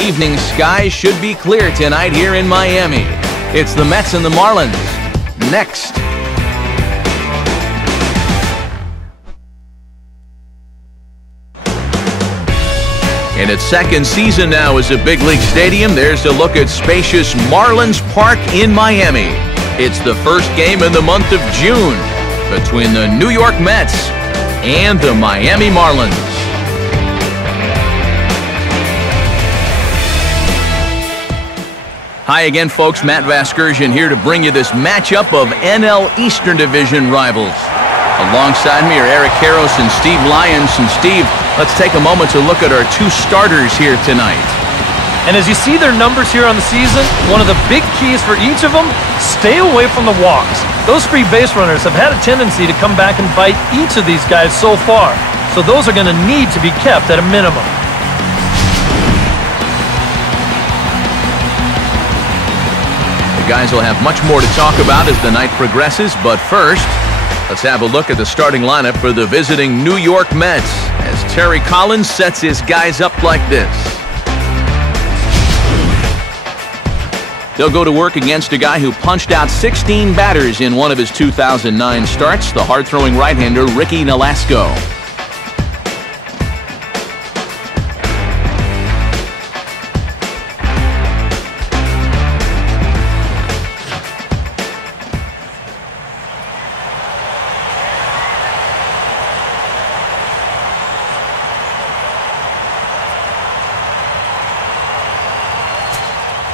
evening skies should be clear tonight here in Miami. It's the Mets and the Marlins. Next. In its second season now as a big league stadium, there's a look at spacious Marlins Park in Miami. It's the first game in the month of June between the New York Mets and the Miami Marlins. Hi again, folks. Matt Vasgersian here to bring you this matchup of NL Eastern Division rivals. Alongside me are Eric Karros and Steve Lyons. And Steve, let's take a moment to look at our two starters here tonight. And as you see their numbers here on the season, one of the big keys for each of them, stay away from the walks. Those free base runners have had a tendency to come back and bite each of these guys so far. So those are going to need to be kept at a minimum. The guys will have much more to talk about as the night progresses, but first, let's have a look at the starting lineup for the visiting New York Mets as Terry Collins sets his guys up like this. They'll go to work against a guy who punched out 16 batters in one of his 2009 starts, the hard-throwing right-hander Ricky Nolasco.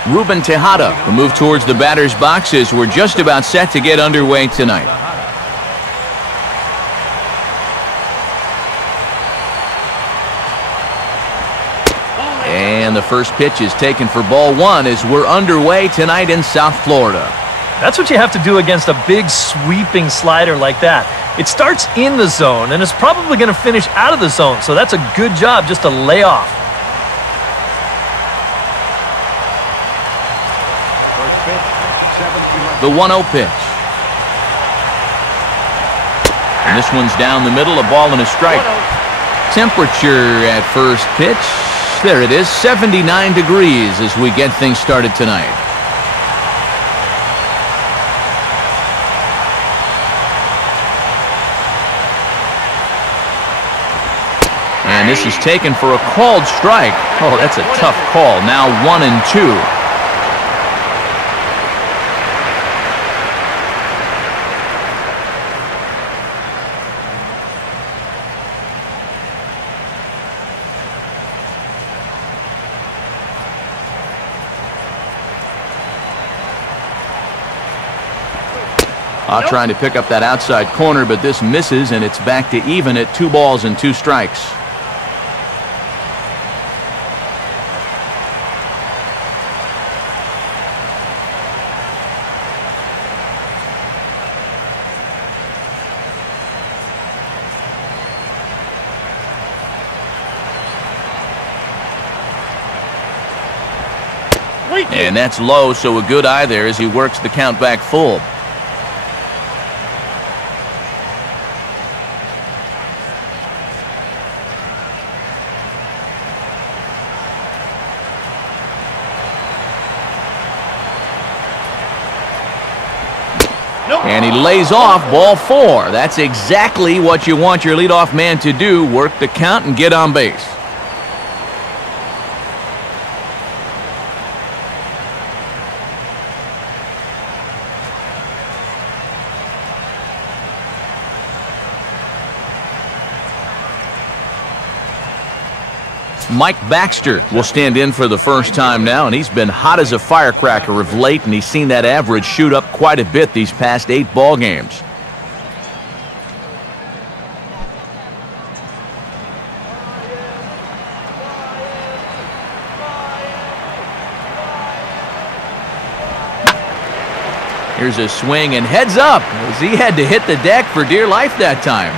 Ruben Tejada will move towards the batter's box as we're just about set to get underway tonight. And the first pitch is taken for ball one as we're underway tonight in South Florida. That's what you have to do against a big sweeping slider like that. It starts in the zone and is probably going to finish out of the zone, so that's a good job just to lay off. The 1-0 pitch. And this one's down the middle, a ball and a strike. Temperature at first pitch, there it is, 79 degrees as we get things started tonight. And this is taken for a called strike. Oh, that's a tough call. Now 1-2. Trying to pick up that outside corner, but this misses, and it's back to even at 2 balls and 2 strikes. And that's low, so a good eye there as he works the count back full. And he lays off ball 4. That's exactly what you want your leadoff man to do, work the count and get on base. Mike Baxter will stand in for the first time now, and he's been hot as a firecracker of late, and he's seen that average shoot up quite a bit these past 8 ball games. Here's a swing and heads up as he had to hit the deck for dear life that time.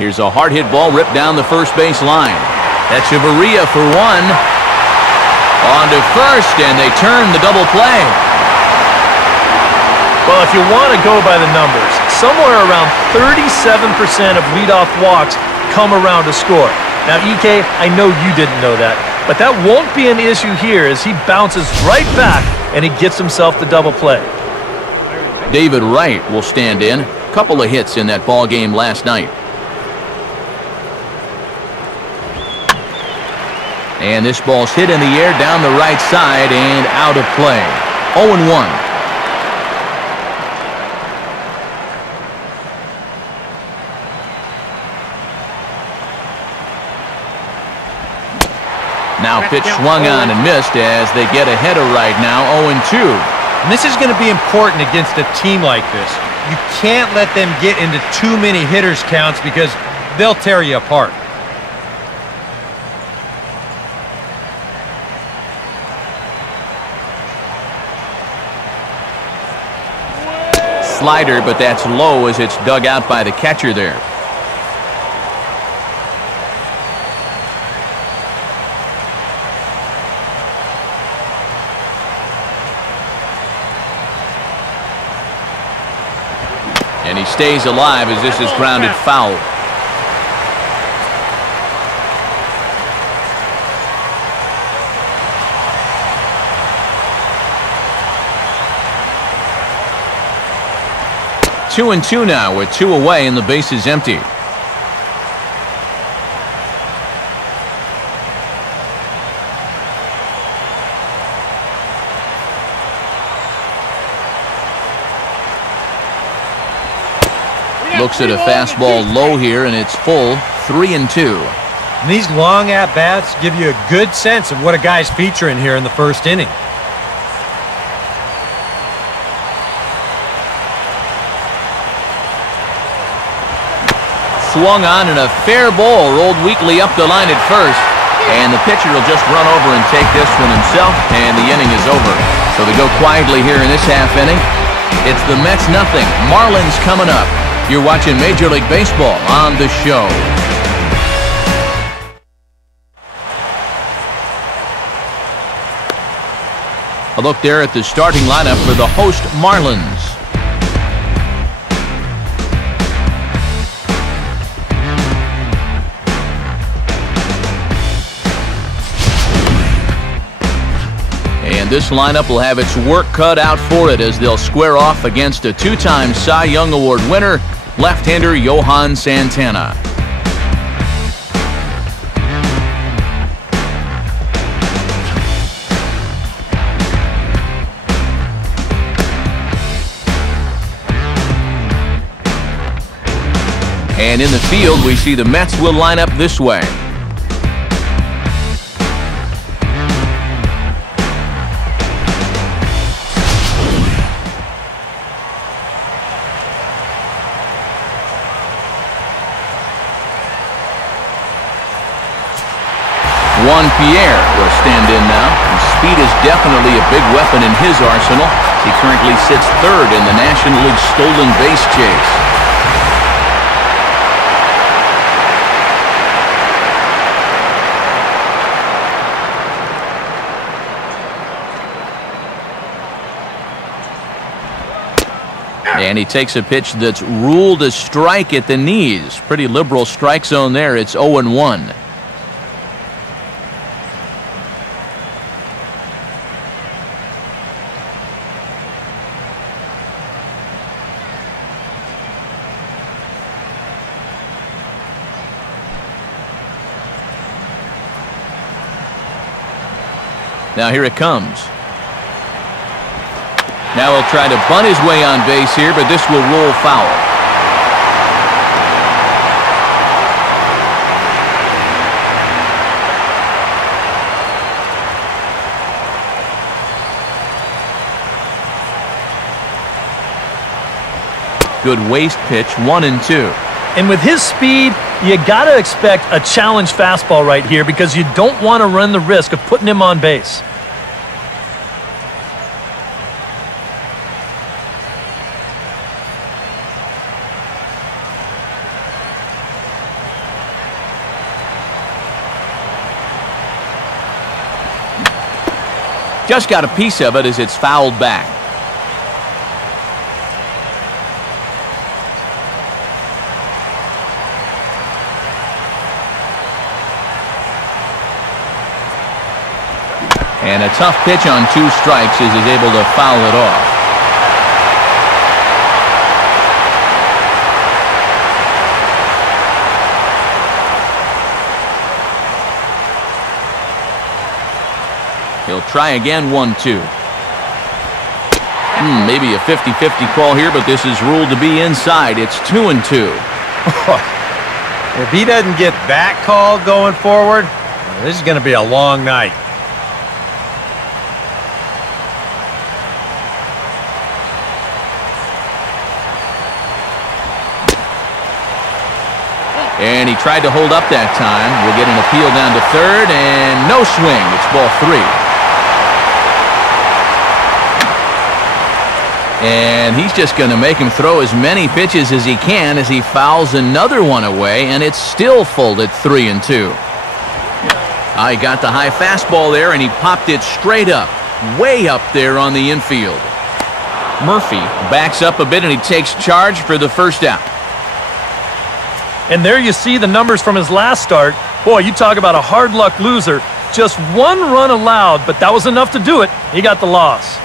Here's a hard hit ball ripped down the first base line. That's Chavarria for 1. On to first, and they turn the double play. Well, if you want to go by the numbers, somewhere around 37% of leadoff walks come around to score. Now, EK, I know you didn't know that, but that won't be an issue here as he bounces right back and he gets himself the double play. David Wright will stand in. A couple of hits in that ball game last night. And this ball's hit in the air down the right side and out of play. 0-1. Now pitch swung on and missed as they get ahead of right now, 0-2. And this is going to be important against a team like this. You can't let them get into too many hitters counts because they'll tear you apart. Slider, but that's low as it's dug out by the catcher there. And he stays alive as this is grounded foul. Two and two now with 2 away and the base is empty. Looks at a fastball low here, and it's full. 3-2. And these long at-bats give you a good sense of what a guy's featuring here in the first inning. Swung on and a fair ball rolled weakly up the line at first. And the pitcher will just run over and take this one himself, and the inning is over. So they go quietly here in this half inning. It's the Mets nothing. Marlins coming up. You're watching Major League Baseball on the show. A look there at the starting lineup for the host Marlins. And this lineup will have its work cut out for it as they'll square off against a 2-time Cy Young Award winner, left-hander Johan Santana. And in the field, we see the Mets will line up this way. Juan Pierre will stand in now. And speed is definitely a big weapon in his arsenal. He currently sits third in the National League stolen base chase. And he takes a pitch that's ruled a strike at the knees. Pretty liberal strike zone there. It's 0-1. Now here it comes. Now he'll try to bunt his way on base here, but this will roll foul. Good waist pitch, 1-2. And with his speed, you got to expect a challenge fastball right here because you don't want to run the risk of putting him on base. Just got a piece of it as it's fouled back. And a tough pitch on 2 strikes as he's able to foul it off. He'll try again, 1-2. Maybe a 50-50 call here, but this is ruled to be inside. It's 2-2. If he doesn't get that call going forward, this is going to be a long night. And he tried to hold up that time. We'll get an appeal down to third, and no swing. It's ball 3. And he's just going to make him throw as many pitches as he can as he fouls another one away, and it's still folded 3-2. He got the high fastball there, and he popped it straight up, way up there on the infield. Murphy backs up a bit, and he takes charge for the first out. And there you see the numbers from his last start. Boy, you talk about a hard luck loser. Just 1 run allowed, but that was enough to do it. He got the loss.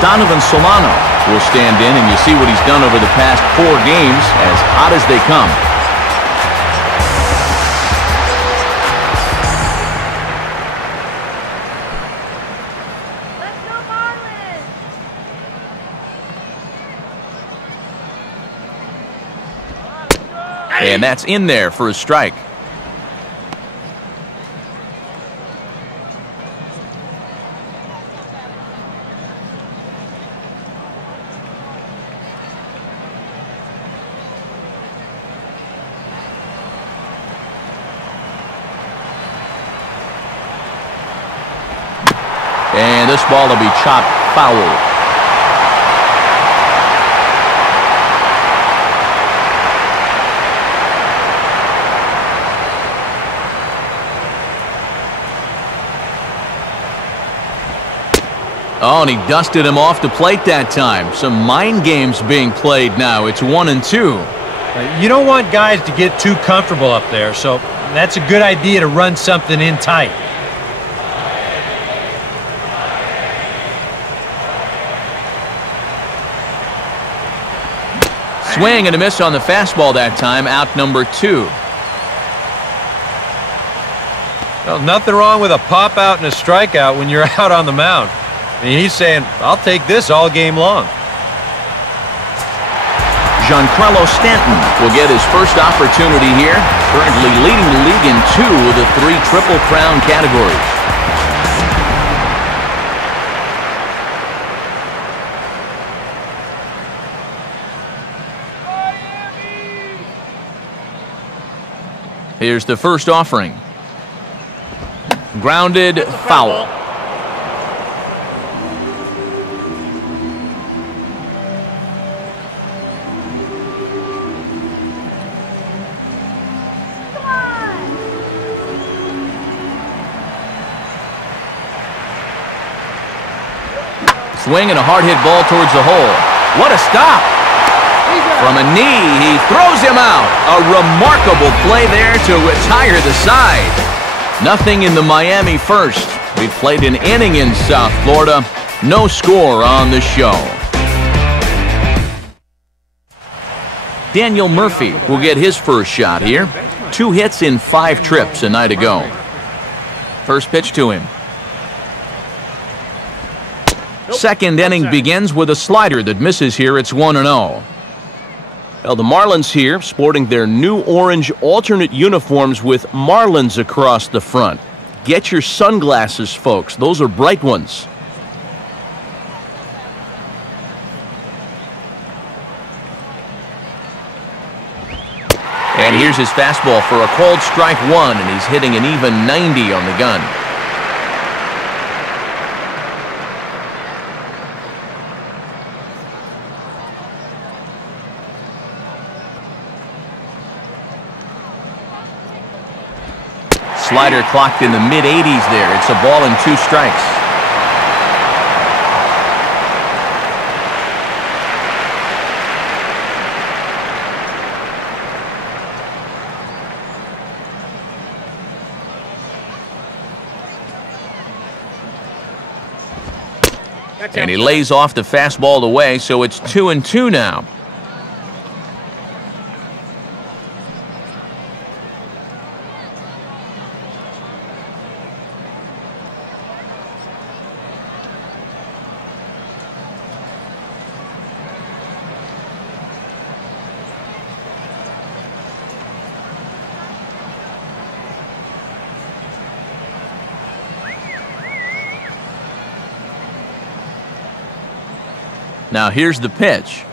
Donovan Solano will stand in, and you see what he's done over the past 4 games, as hot as they come. Let's go Marlins! And that's in there for a strike. And this ball will be chopped foul. Oh, and he dusted him off the plate that time. Some mind games being played now. It's 1-2. You don't want guys to get too comfortable up there, so that's a good idea to run something in tight. Swing and a miss on the fastball that time. Out number 2. Well, nothing wrong with a pop out and a strikeout when you're out on the mound. And he's saying, I'll take this all game long. Giancarlo Stanton will get his first opportunity here. Currently leading the league in 2 of the 3 Triple Crown categories. Here's the first offering. Grounded, foul. Swing and a hard hit ball towards the hole. What a stop! From a knee, he throws him out. A remarkable play there to retire the side. Nothing in the Miami first. We played an inning in South Florida. No score on the show. Daniel Murphy will get his first shot here. 2 hits in 5 trips a night ago. First pitch to him. Second inning begins with a slider that misses here. It's 1-0. Well, the Marlins here sporting their new orange alternate uniforms with Marlins across the front. Get your sunglasses, folks. Those are bright ones. And here's his fastball for a called strike 1, and he's hitting an even 90 on the gun. Slider clocked in the mid-80s there. It's a ball and 2 strikes. And he lays off the fastball away, so it's 2-2 now. Now here's the pitch.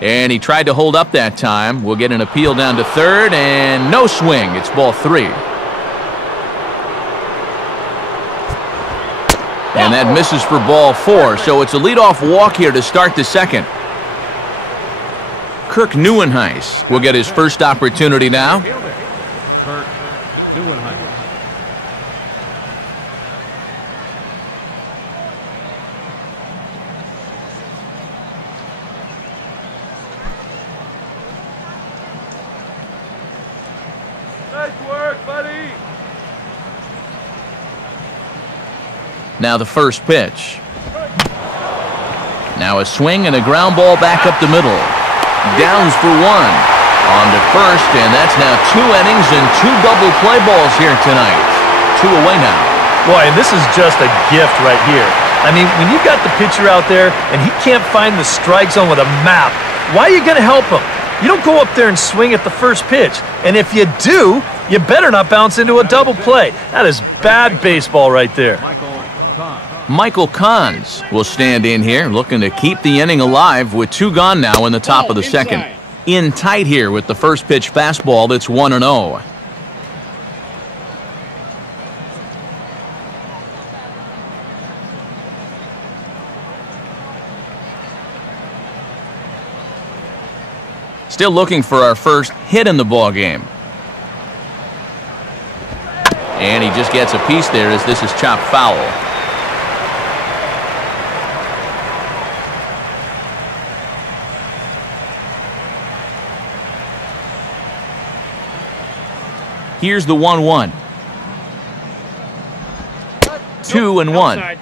And he tried to hold up that time. We'll get an appeal down to third, and no swing. It's ball 3. And that misses for ball 4, so it's a leadoff walk here to start the second. Kirk Neuenhuis will get his first opportunity now. Kirk Neuenhuis. Nice work, buddy. Now the first pitch. Now a swing and a ground ball back up the middle. Downs for 1. On to first, and that's now 2 innings and 2 double play balls here tonight. 2 away now. Boy, this is just a gift right here. I mean, when you've got the pitcher out there and he can't find the strike zone with a map, why are you going to help him? You don't go up there and swing at the first pitch. And if you do, you better not bounce into a double play. That is bad baseball right there. Michael Cons will stand in here, looking to keep the inning alive with 2 gone now in the top of the second. In tight here with the first pitch fastball that's 1-0. Still looking for our first hit in the ball game. And he just gets a piece there as this is chopped foul. Here's the 1-1. 2-1.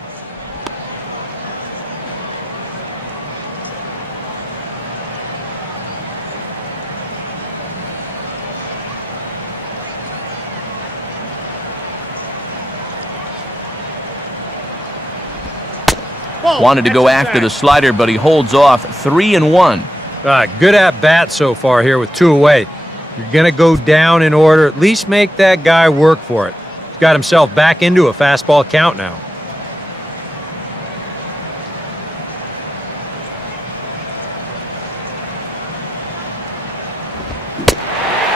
Wanted to go after the slider, but he holds off. 3-1. Good at bat so far here with 2 away. You're going to go down in order. At least make that guy work for it. He's got himself back into a fastball count now.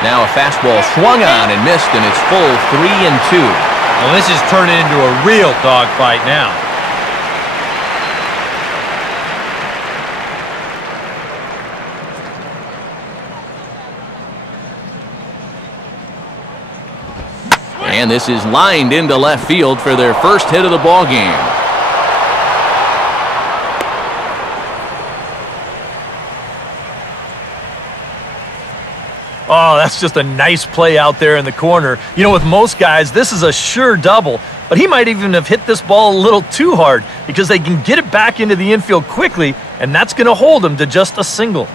Now a fastball swung on and missed, and it's full 3-2. Well, this is turning into a real dogfight now. And this is lined into left field for their first hit of the ball game. Oh, that's just a nice play out there in the corner. You know, with most guys, this is a sure double, but he might even have hit this ball a little too hard because they can get it back into the infield quickly, and that's going to hold him to just a single.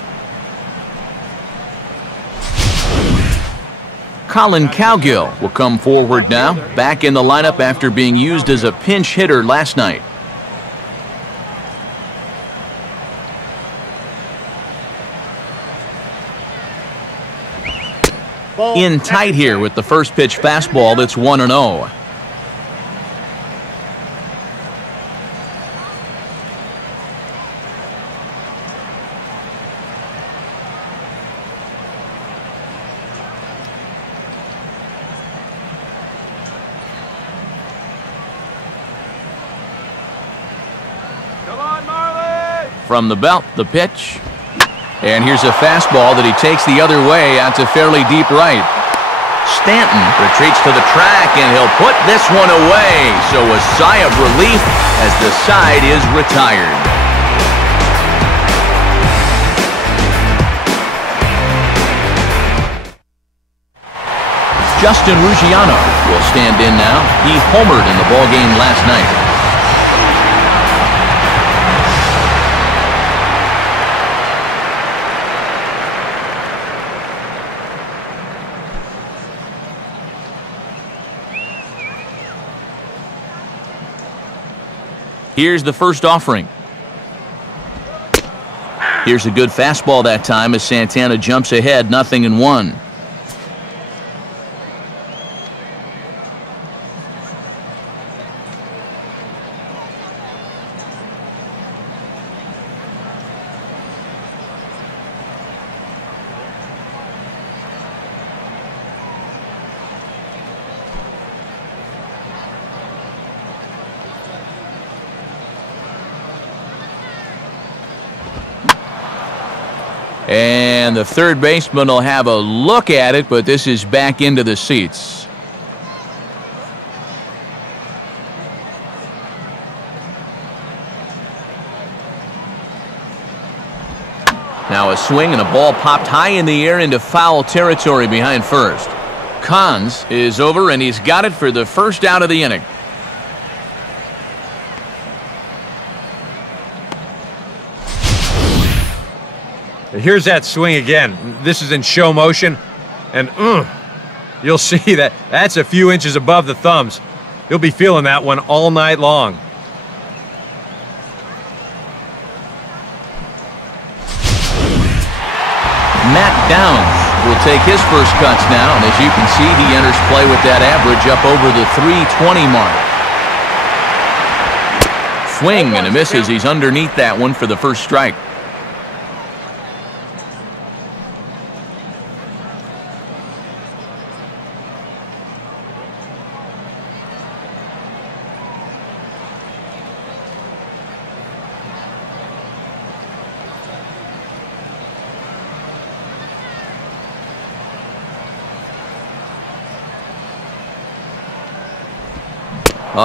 Colin Cowgill will come forward now, back in the lineup after being used as a pinch hitter last night. In tight here with the first pitch fastball that's 1-0. From the belt, the pitch. And here's a fastball that he takes the other way out to fairly deep right. Stanton retreats to the track, and he'll put this one away. So a sigh of relief as the side is retired. Justin Ruggiano will stand in now. He homered in the ballgame last night. Here's the first offering. Here's a good fastball that time as Santana jumps ahead, 0-1. And the third baseman will have a look at it, but this is back into the seats. Now a swing and a ball popped high in the air into foul territory behind first. Cons is over, and he's got it for the first out of the inning. Here's that swing again. This is in show motion, and you'll see that that's a few inches above the thumbs. You'll be feeling that one all night long. Matt Downs will take his first cuts now, and as you can see, he enters play with that average up over the 320 mark. Swing and a miss as he's underneath that one for the first strike.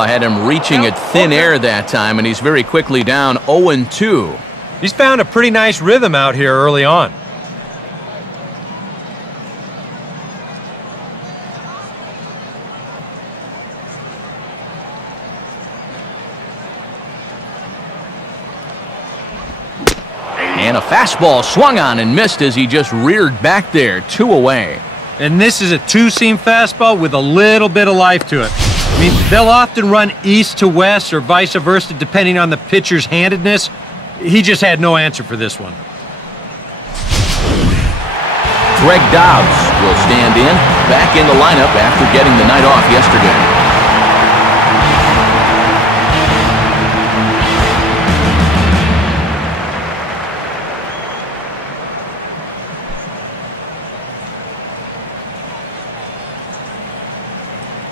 Had him reaching at thin air that time, and he's very quickly down 0-2. He's found a pretty nice rhythm out here early on. And a fastball swung on and missed as he just reared back there, 2 away. And this is a two-seam fastball with a little bit of life to it. I mean, they'll often run east to west or vice versa depending on the pitcher's handedness. He just had no answer for this one. Greg Dobbs will stand in, back in the lineup after getting the night off yesterday.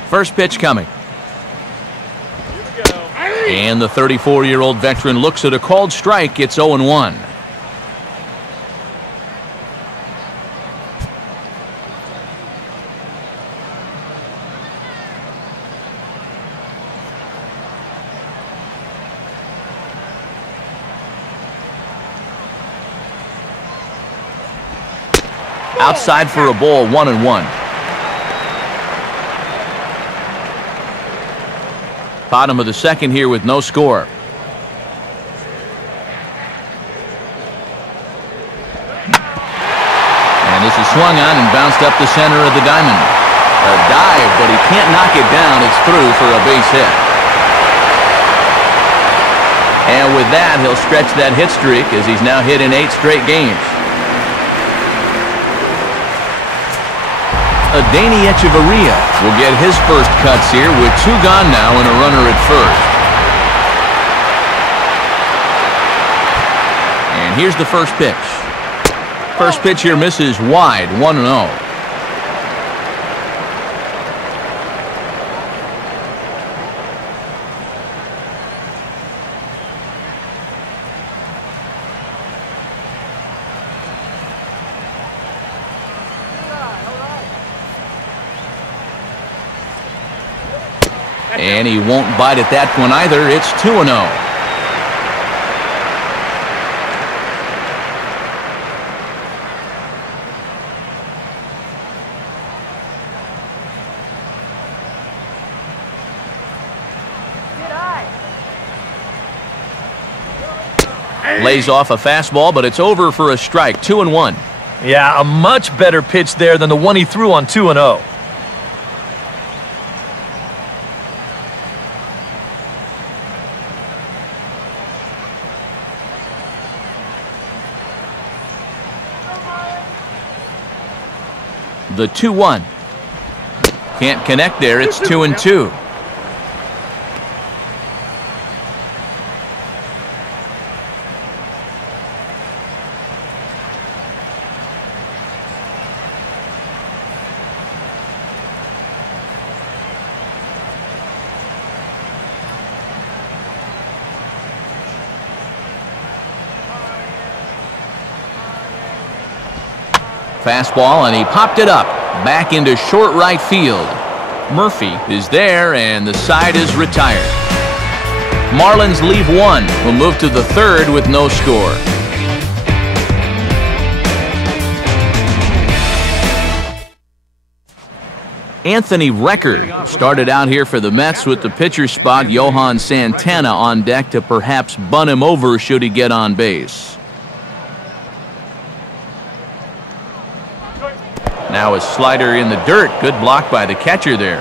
First pitch coming. And the 34-year-old veteran looks at a called strike. It's 0-1. Outside for a ball, 1-1. Bottom of the second here with no score. And this is swung on and bounced up the center of the diamond. A dive, but he can't knock it down. It's through for a base hit. And with that, he'll stretch that hit streak as he's now hit in 8 straight games. Adeiny Echeverria will get his first cuts here with 2 gone now and a runner at first. And here's the first pitch. First pitch here misses wide, 1-0. And he won't bite at that one either. It's 2-0. Lays off a fastball, but it's over for a strike. 2-1. Yeah, a much better pitch there than the one he threw on 2-0. The 2-1. Can't connect there. It's 2-2. Fastball, and he popped it up. Back into short right field. Murphy is there, and the side is retired. Marlins leave one. Will move to the third with no score. Anthony Recker started out here for the Mets with the pitcher spot. Johan Santana on deck to perhaps bunt him over should he get on base. Now a slider in the dirt. Good block by the catcher there.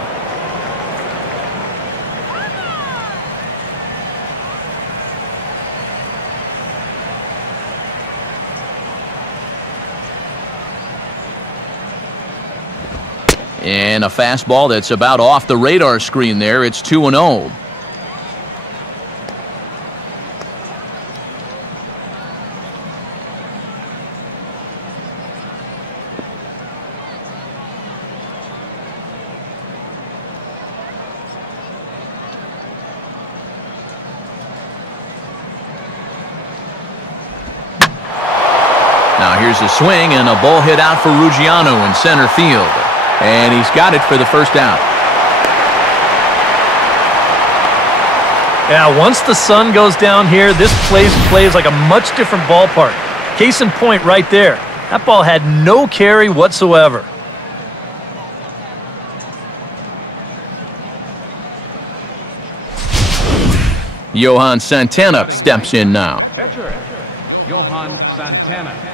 And a fastball that's about off the radar screen there. It's 2-0. Now here's a swing and a ball hit out for Ruggiano in center field. And he's got it for the first out. Yeah, once the sun goes down here, this place plays like a much different ballpark. Case in point right there. That ball had no carry whatsoever. Johan Santana steps in now. Catcher, Johan Santana.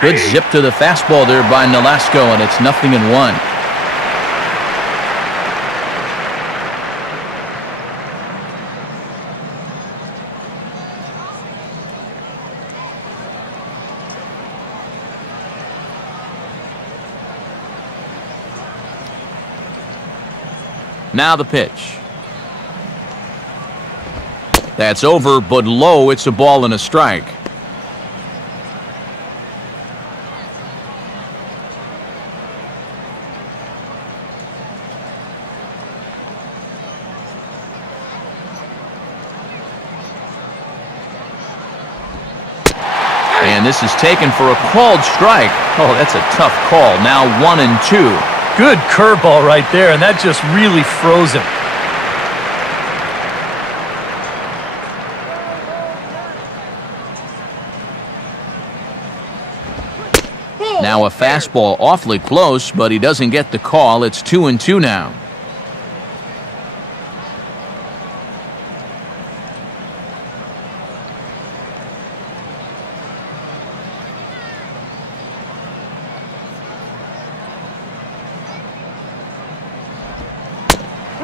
Good zip to the fastball there by Nolasco, and it's 0-1. Now the pitch. That's over, but low. It's a ball and a strike. And this is taken for a called strike. Oh, that's a tough call. Now 1-2. Good curveball right there, and that just really froze him. Now a fastball awfully close, but he doesn't get the call. It's 2-2 now.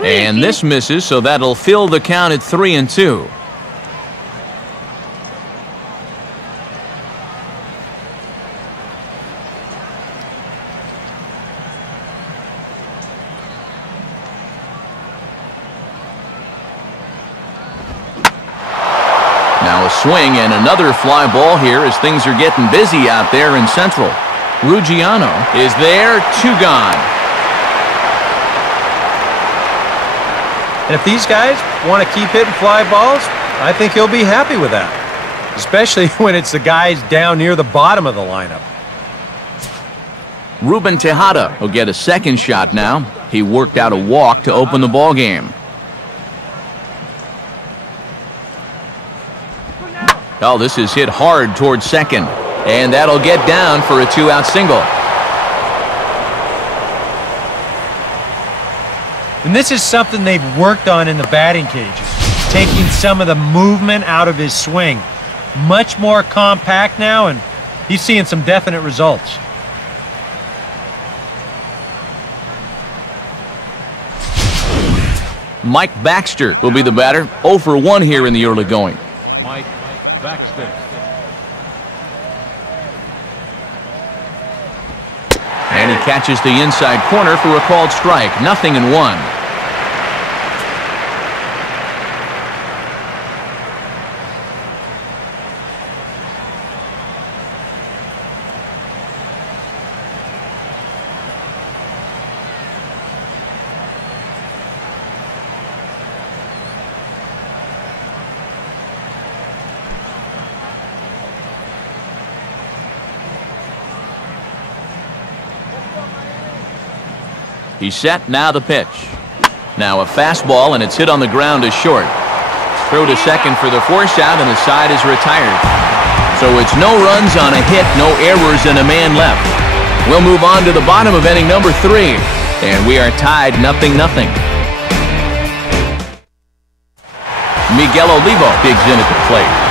And this misses, so that'll fill the count at 3-2. Now a swing and another fly ball here as things are getting busy out there in Central. Ruggiano is there, 2 gone. And if these guys want to keep hitting fly balls, I think he'll be happy with that. Especially when it's the guys down near the bottom of the lineup. Ruben Tejada will get a second shot now. He worked out a walk to open the ball game. Oh, this is hit hard towards second. And that'll get down for a 2-out single. And this is something they've worked on in the batting cages, taking some of the movement out of his swing. Much more compact now, and he's seeing some definite results. Mike Baxter will be the batter. 0 for 1 here in the early going. Mike Baxter. And he catches the inside corner for a called strike. 0-1. He's set, now the pitch. Now a fastball, and it's hit on the ground to short. Throw to second for the force out, and the side is retired. So it's no runs on a hit, no errors, and a man left. We'll move on to the bottom of inning number 3, and we are tied 0-0. Miguel Olivo digs in at the plate.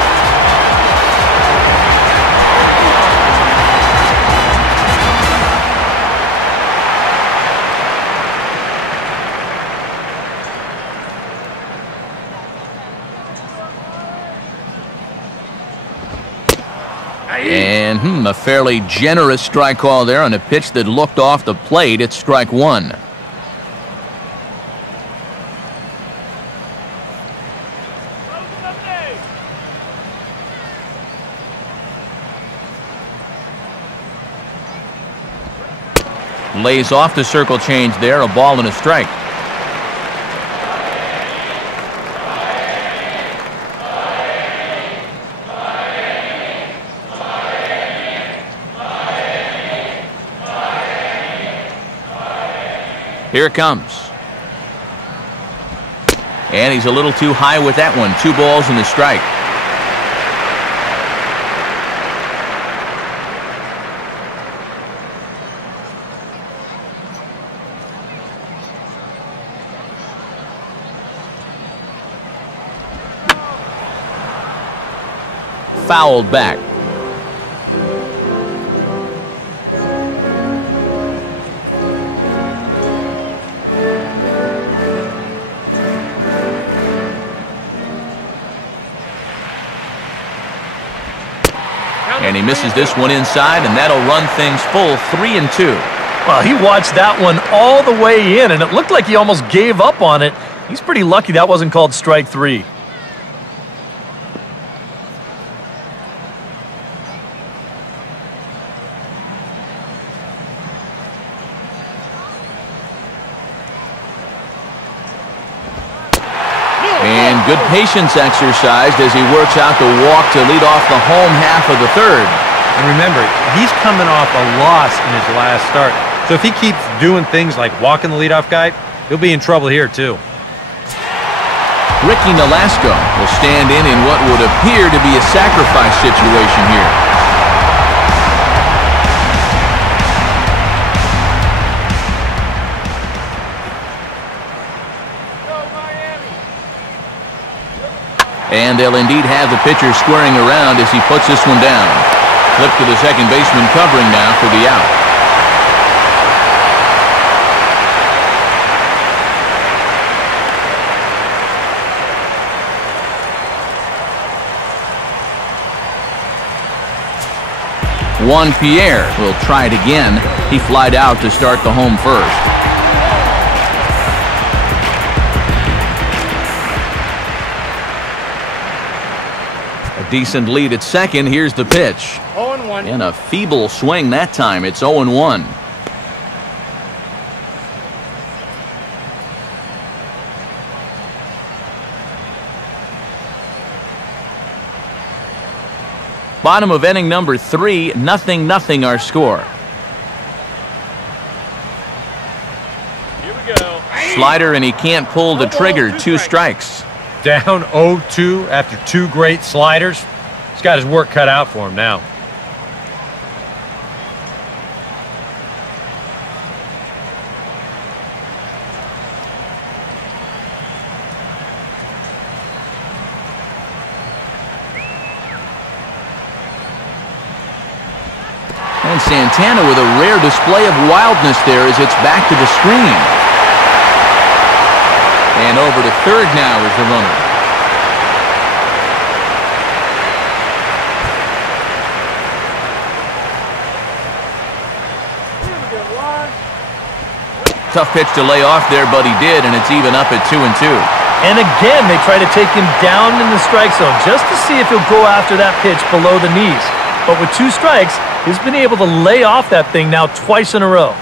And a fairly generous strike call there on a pitch that looked off the plate. It's strike 1. Lays off the circle change there, a ball and a strike. Here it comes. And he's a little too high with that one. 2 balls and a strike. Fouled back. And he misses this one inside, and that'll run things full 3-2. Well, he watched that one all the way in, and it looked like he almost gave up on it. He's pretty lucky that wasn't called strike 3. And good patience exercised as he works out the walk to lead off the home half of the 3rd. And remember, he's coming off a loss in his last start. So if he keeps doing things like walking the leadoff guy, he'll be in trouble here too. Ricky Nolasco will stand in what would appear to be a sacrifice situation here. And they'll indeed have the pitcher squaring around as he puts this one down. Flip to the second baseman covering now for the out. Juan Pierre will try it again. He flied out to start the home first. Decent lead at second. Here's the pitch. 0-1. And a feeble swing that time. It's 0-1. Bottom of inning number 3, 0-0 our score. Here we go. Slider, and he can't pull the trigger. 2 strikes. Down 0-2 after 2 great sliders. He's got his work cut out for him now. And Santana with a rare display of wildness there as it's back to the screen. And over to third now is the runner. Tough pitch to lay off there, but he did, and it's even up at 2-2. And again, they try to take him down in the strike zone just to see if he'll go after that pitch below the knees. But with 2 strikes, he's been able to lay off that thing now twice in a row.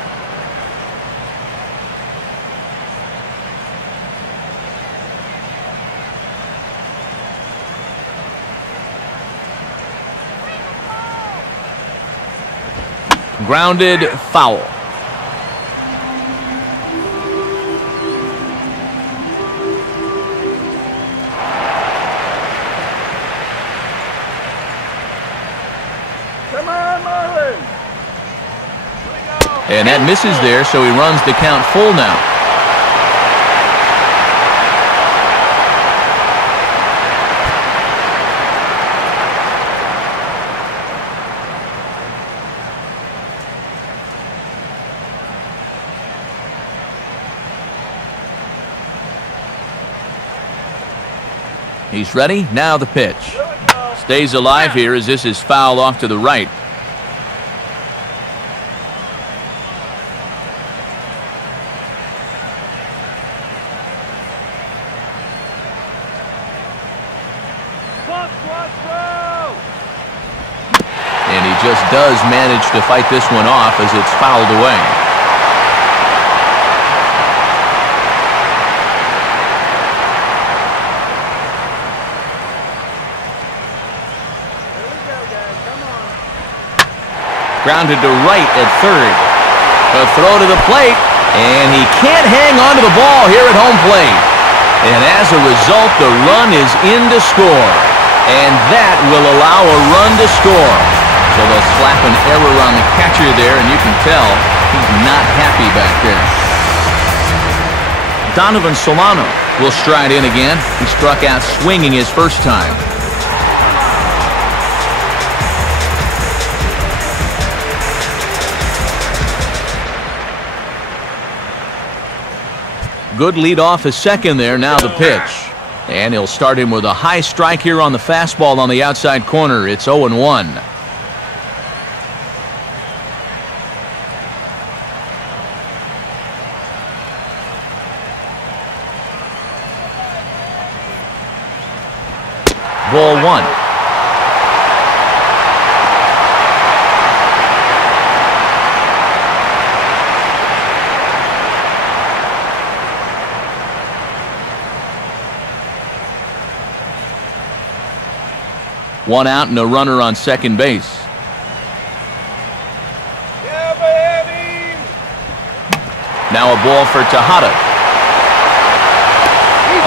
Grounded, foul. Come on, Marlins! And that misses there, so he runs the count full now. He's ready. Now the pitch. Stays alive here as this is fouled off to the right. And he just does manage to fight this one off as it's fouled away. Grounded to right at third. A throw to the plate, and he can't hang on to the ball here at home plate. And as a result, the run is in to score. And that will allow a run to score. So they'll slap an error on the catcher there, and you can tell he's not happy back there. Donovan Solano will stride in again. He struck out swinging his first time. Good lead off his second there. Now the pitch. And he'll start him with a high strike here on the fastball on the outside corner. It's 0-1. Ball 1. One out and a runner on second base. Yeah, baby! Now a ball for Tejada.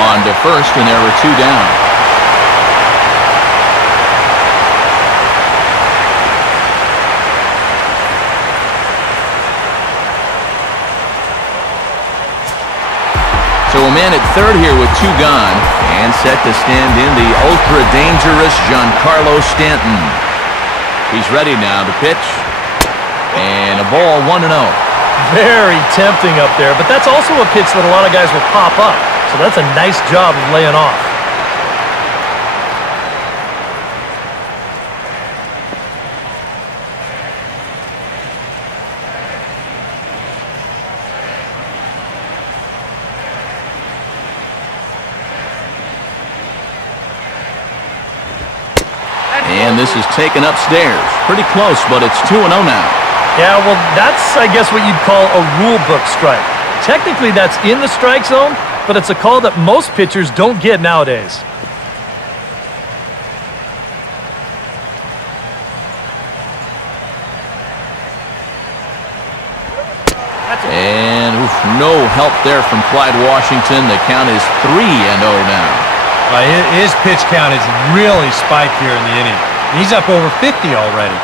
On to first, and there were 2 down. So a man at third here with 2 gone, and set to stand in the ultra-dangerous Giancarlo Stanton. He's ready now to pitch, and a ball 1-0. Very tempting up there, but that's also a pitch that a lot of guys will pop up. So that's a nice job of laying off. And this is taken upstairs. Pretty close, but it's 2-0 now. Yeah, well, that's, I guess, what you'd call a rule book strike. Technically, that's in the strike zone, but it's a call that most pitchers don't get nowadays. And no help there from Clyde Washington. The count is 3-0 now. His pitch count is really spiked here in the inning. He's up over 50 already.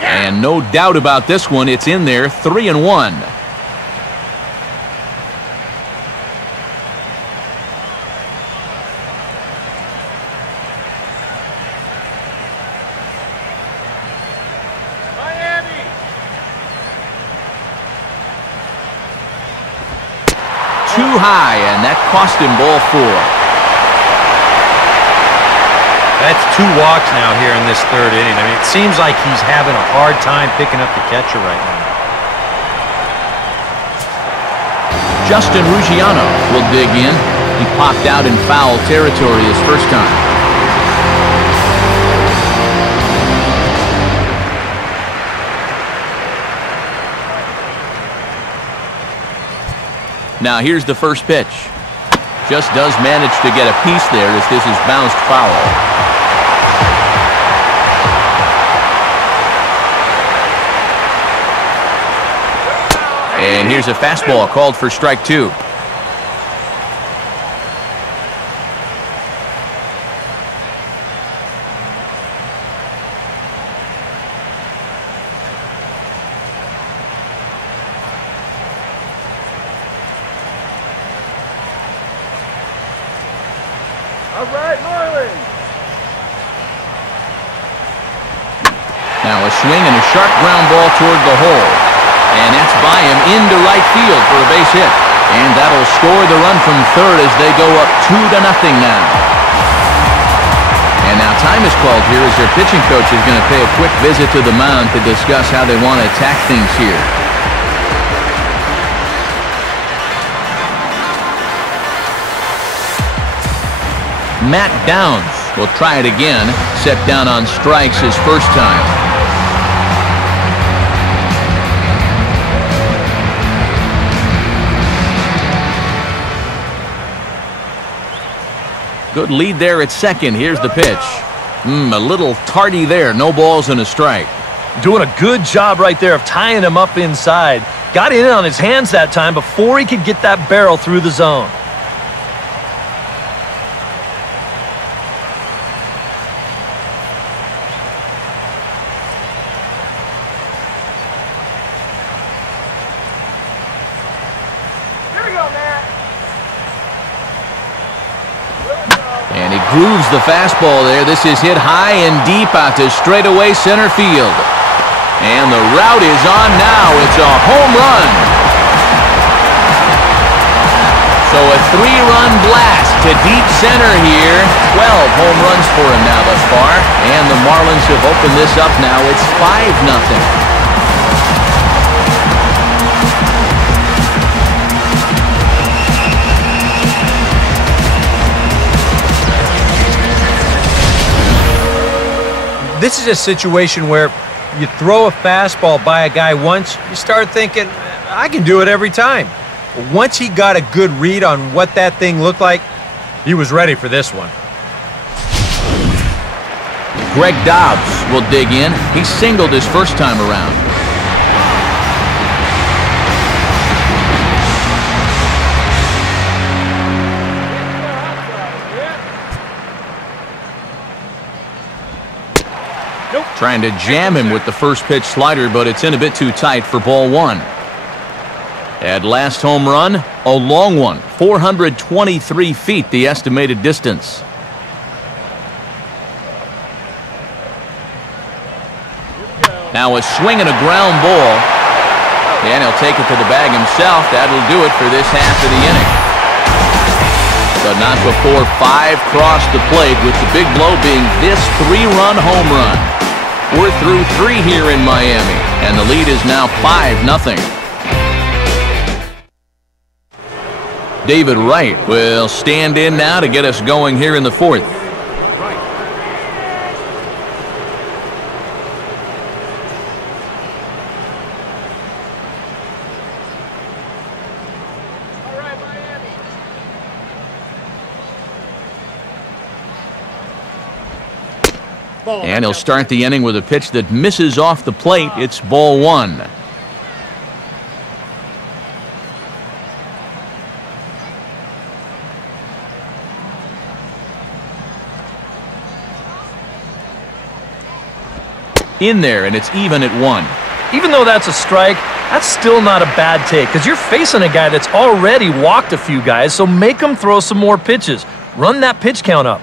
And no doubt about this one, it's in there, 3-1. too high, and that cost him ball 4. That's 2 walks now here in this 3rd inning. I mean, it seems like he's having a hard time picking up the catcher right now. Justin Ruggiano will dig in. He popped out in foul territory his first time. Now here's the first pitch. Just does manage to get a piece there as this is bounced foul. And here's a fastball called for strike 2. All right, Marlins. Now a swing and a sharp ground ball toward the hole. And that's by him into right field for a base hit. And that'll score the run from 3rd as they go up 2-0 now. And now time is called here as their pitching coach is going to pay a quick visit to the mound to discuss how they want to attack things here. Matt Downs will try it again, set down on strikes his first time. Good lead there at second. Here's the pitch. A little tardy there. No balls and a strike. Doing a good job right there of tying him up inside. Got in on his hands that time before he could get that barrel through the zone. Grooves the fastball there. This is hit high and deep out to straightaway center field. And the route is on now. It's a home run. So a 3-run blast to deep center here. 12 home runs for him now thus far. And the Marlins have opened this up now. It's 5-0. This is a situation where you throw a fastball by a guy once, you start thinking, I can do it every time. Once he got a good read on what that thing looked like, he was ready for this one. Greg Dobbs will dig in. He singled his first time around. Trying to jam him with the first pitch slider, but it's in a bit too tight for ball 1. At last home run, a long one. 423 feet, the estimated distance. Now a swing and a ground ball. And he'll take it to the bag himself. That'll do it for this half of the inning. But not before 5 crossed the plate, with the big blow being this 3-run home run. We're through 3 here in Miami, and the lead is now 5-0. David Wright will stand in now to get us going here in the 4th. And he'll start the inning with a pitch that misses off the plate. It's ball 1. In there, and it's even at 1. Even though that's a strike, that's still not a bad take, because you're facing a guy that's already walked a few guys, so make him throw some more pitches. Run that pitch count up.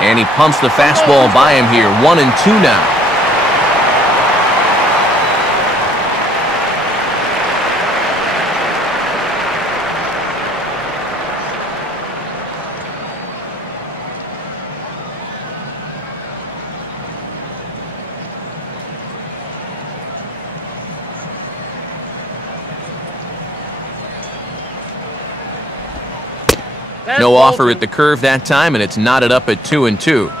And he pumps the fastball by him here. 1-2 now. No offer at the curve that time, and it's knotted up at 2-2.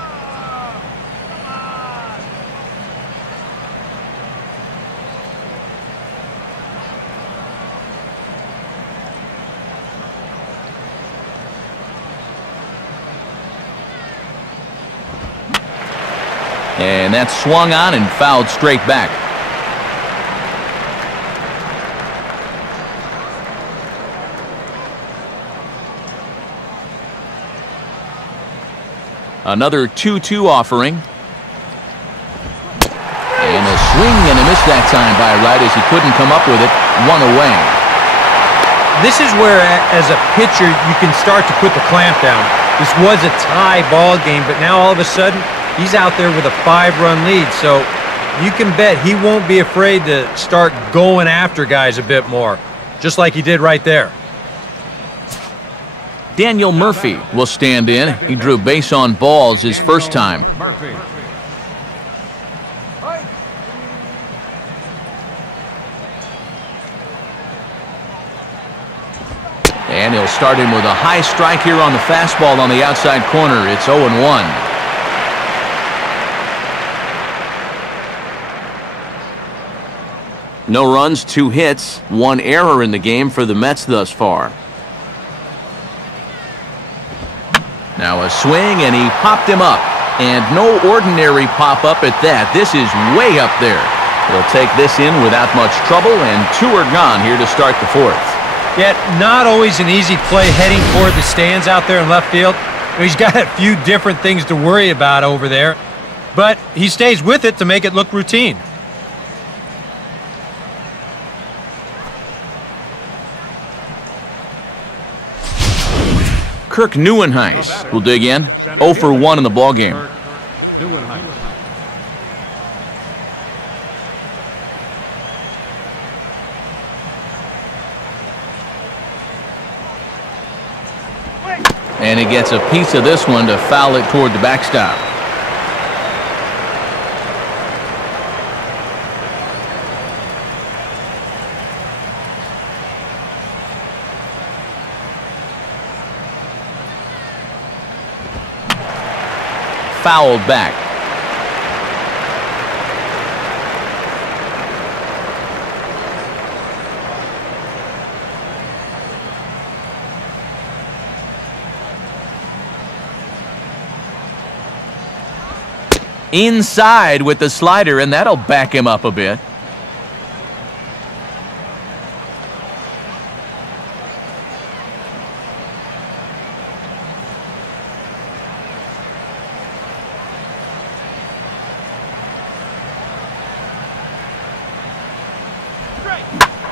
And that's swung on and fouled straight back. Another 2-2 offering. And a swing and a miss that time by Wright as he couldn't come up with it. One away. This is where, as a pitcher, you can start to put the clamp down. This was a tie ball game, but now all of a sudden, he's out there with a 5-run lead, so you can bet he won't be afraid to start going after guys a bit more, just like he did right there. Daniel Murphy will stand in. He drew base on balls his first time. Murphy. And he'll start him with a high strike here on the fastball on the outside corner. It's 0-1. No runs, 2 hits, 1 error in the game for the Mets thus far. Now a swing, and he popped him up. And no ordinary pop-up at that. This is way up there. He'll take this in without much trouble, and 2 are gone here to start the 4th. Yet not always an easy play heading toward the stands out there in left field. He's got a few different things to worry about over there, but he stays with it to make it look routine. Kirk Neuenhuis will dig in. 0 for 1 in the ballgame. And he gets a piece of this one to foul it toward the backstop. Fouled back. Inside with the slider, and that'll back him up a bit.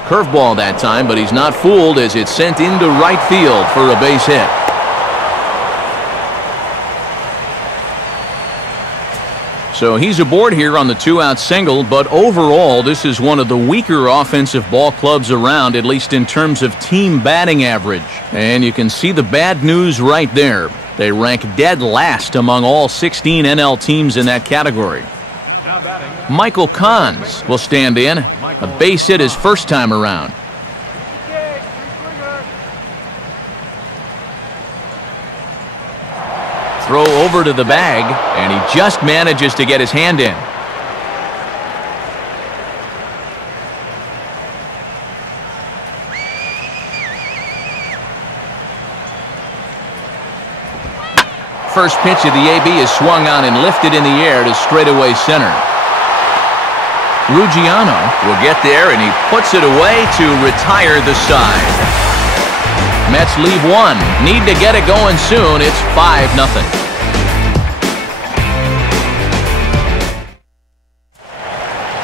Curveball that time, but he's not fooled as it's sent into right field for a base hit. So he's aboard here on the 2-out single, but overall this is one of the weaker offensive ball clubs around, at least in terms of team batting average. And you can see the bad news right there. They rank dead last among all 16 NL teams in that category. Michael Kahns will stand in. A base hit his first time around. Throw over to the bag, and he just manages to get his hand in. First pitch of the AB is swung on and lifted in the air to straightaway center. Ruggiano will get there, and he puts it away to retire the side. Mets leave 1. Need to get it going soon. It's 5-0.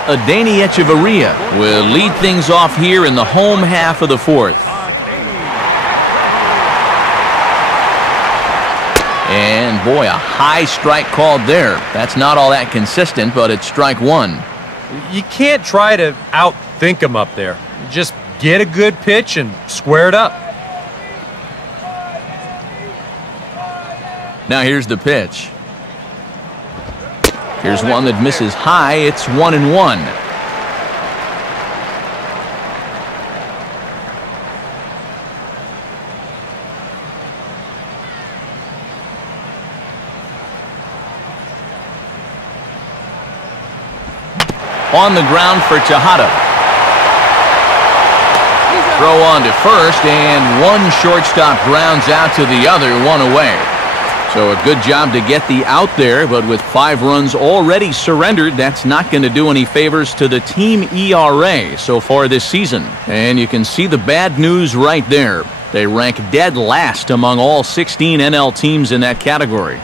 Adeiny Echeverria will lead things off here in the home half of the 4th. And boy, a high strike called there. That's not all that consistent, but it's strike 1. You can't try to outthink him up there. Just get a good pitch and square it up. Now here's the pitch. Here's one that misses high. It's 1-1. On the ground for Tejada. Throw on to first, and one shortstop grounds out to the other, one away. So a good job to get the out there, but with 5 runs already surrendered, that's not going to do any favors to the team ERA so far this season. And you can see the bad news right there. They rank dead last among all 16 NL teams in that category.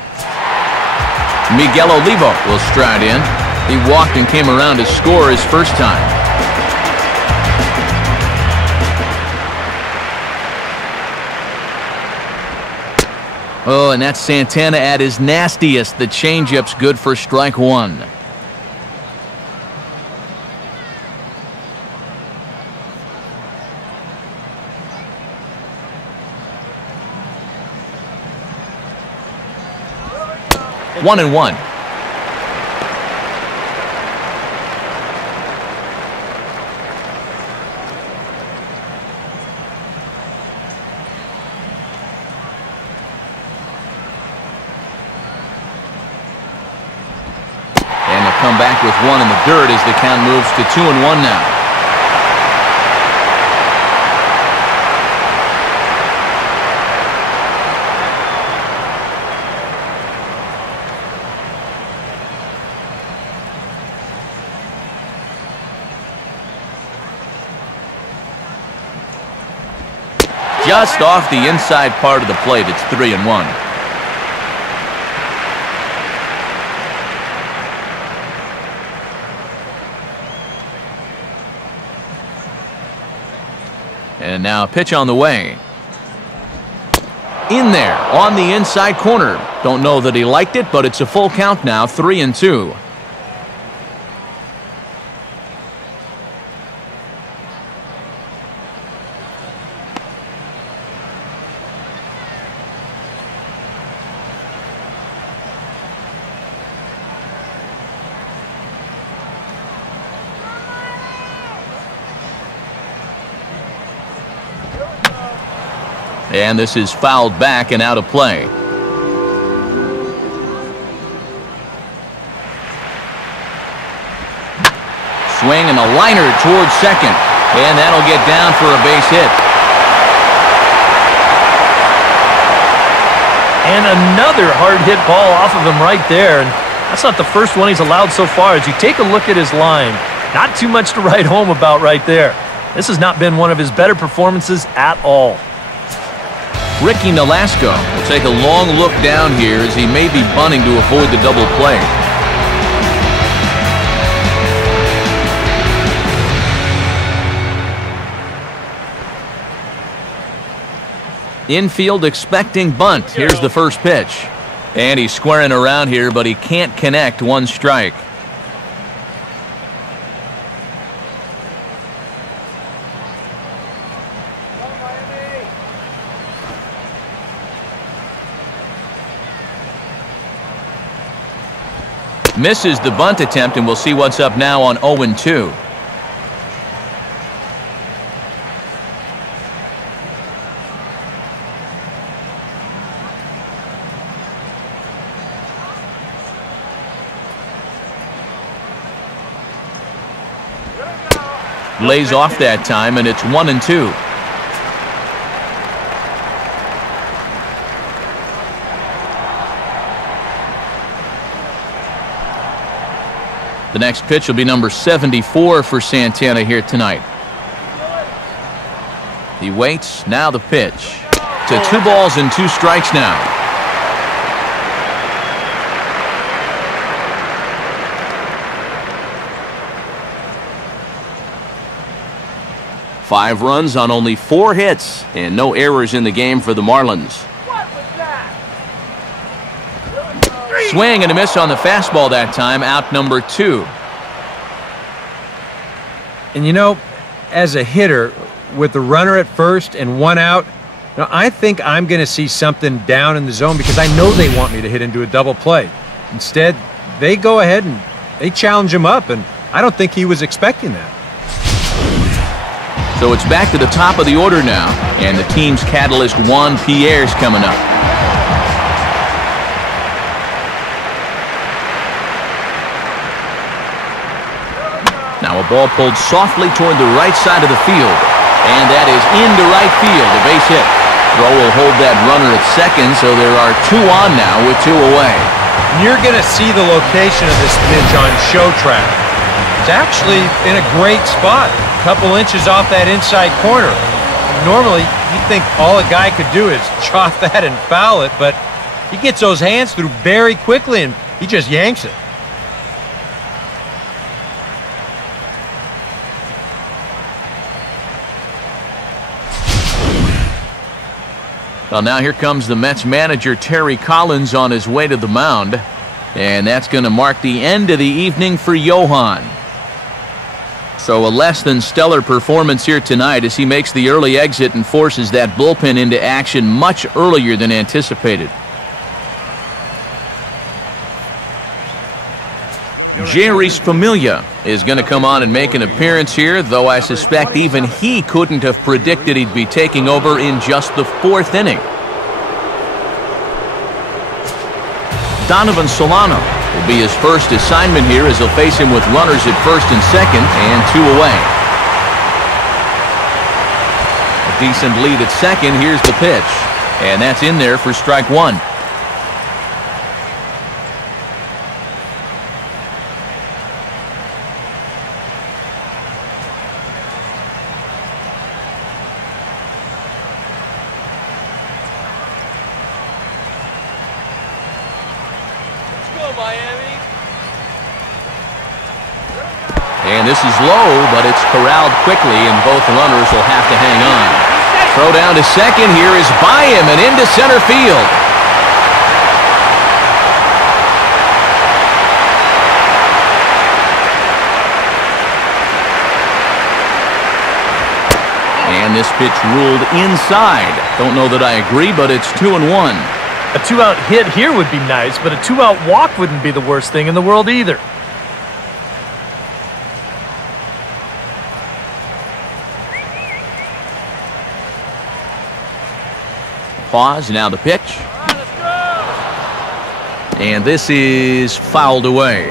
Miguel Olivo will stride in. He walked and came around to score his first time. Oh, and that's Santana at his nastiest. The changeup's good for strike 1. One and one. Come back with 1 in the dirt as the count moves to 2-1 now. Just off the inside part of the plate, it's 3-1. And now a pitch on the way. In there on the inside corner. Don't know that he liked it, but it's a full count now, 3-2. And this is fouled back and out of play. Swing and a liner towards second. And that'll get down for a base hit. And another hard hit ball off of him right there. And that's not the first one he's allowed so far. As you take a look at his line, not too much to write home about right there. This has not been one of his better performances at all. Ricky Nolasco will take a long look down here as he may be bunting to avoid the double play. Infield expecting bunt. Here's the first pitch. And he's squaring around here, but he can't connect. 1 strike. Misses the bunt attempt, and we'll see what's up now on 0-2. Lays off that time, and it's 1-2. The next pitch will be number 74 for Santana here tonight. He waits. Now the pitch. To 2 balls and 2 strikes now. Five runs on only 4 hits and no errors in the game for the Marlins. Swing and a miss on the fastball that time, out number 2. And you know, as a hitter, with the runner at first and 1 out, you know, I think I'm going to see something down in the zone because I know they want me to hit into a double play. Instead, they go ahead and they challenge him up, and I don't think he was expecting that. So it's back to the top of the order now, and the team's catalyst Juan Pierre's coming up. Now a ball pulled softly toward the right side of the field. And that is into right field, a base hit. Throw will hold that runner at second, so there are 2 on now with 2 away. You're going to see the location of this pitch on show track. It's actually in a great spot, a couple inches off that inside corner. Normally, you'd think all a guy could do is chop that and foul it, but he gets those hands through very quickly, and he just yanks it. Well, now here comes the Mets manager, Terry Collins, on his way to the mound. And that's going to mark the end of the evening for Johan. So a less than stellar performance here tonight as he makes the early exit and forces that bullpen into action much earlier than anticipated. Jerry's Familia is going to come on and make an appearance here, though I suspect even he couldn't have predicted he'd be taking over in just the 4th inning. Donovan Solano will be his first assignment here as he'll face him with runners at first and second and 2 away. A decent lead at second. Here's the pitch, and that's in there for strike 1. And this is low, but it's corralled quickly, and both runners will have to hang on. Throw down to second here is by him and into center field. And this pitch ruled inside. Don't know that I agree, but it's 2-1. A 2-out hit here would be nice, but a 2-out walk wouldn't be the worst thing in the world either. Pause, now the pitch. And this is fouled away.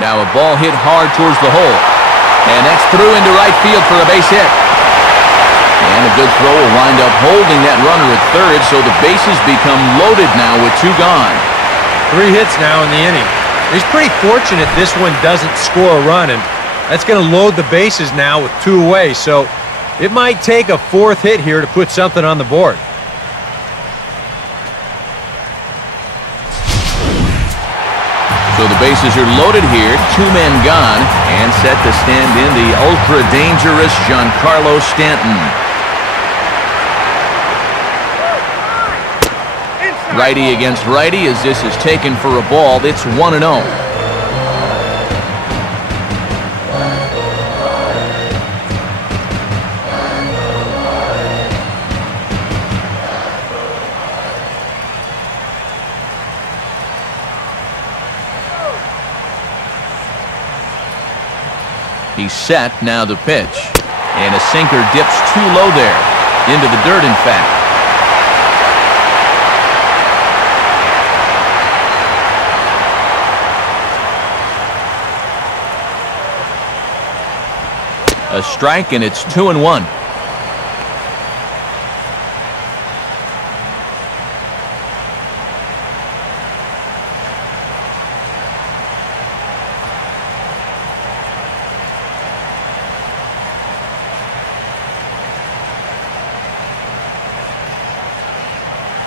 Now a ball hit hard towards the hole. And that's through into right field for a base hit. And a good throw will wind up holding that runner at third, so the bases become loaded now with 2 gone. 3 hits now in the inning. He's pretty fortunate this one doesn't score a run, and that's going to load the bases now with 2 away, so it might take a 4th hit here to put something on the board. So the bases are loaded here, 2 men gone, and set to stand in the ultra-dangerous Giancarlo Stanton. Righty against righty as this is taken for a ball. It's 1-0. He's set, now the pitch. And a sinker dips too low there. Into the dirt, in fact. A strike, and it's 2-1.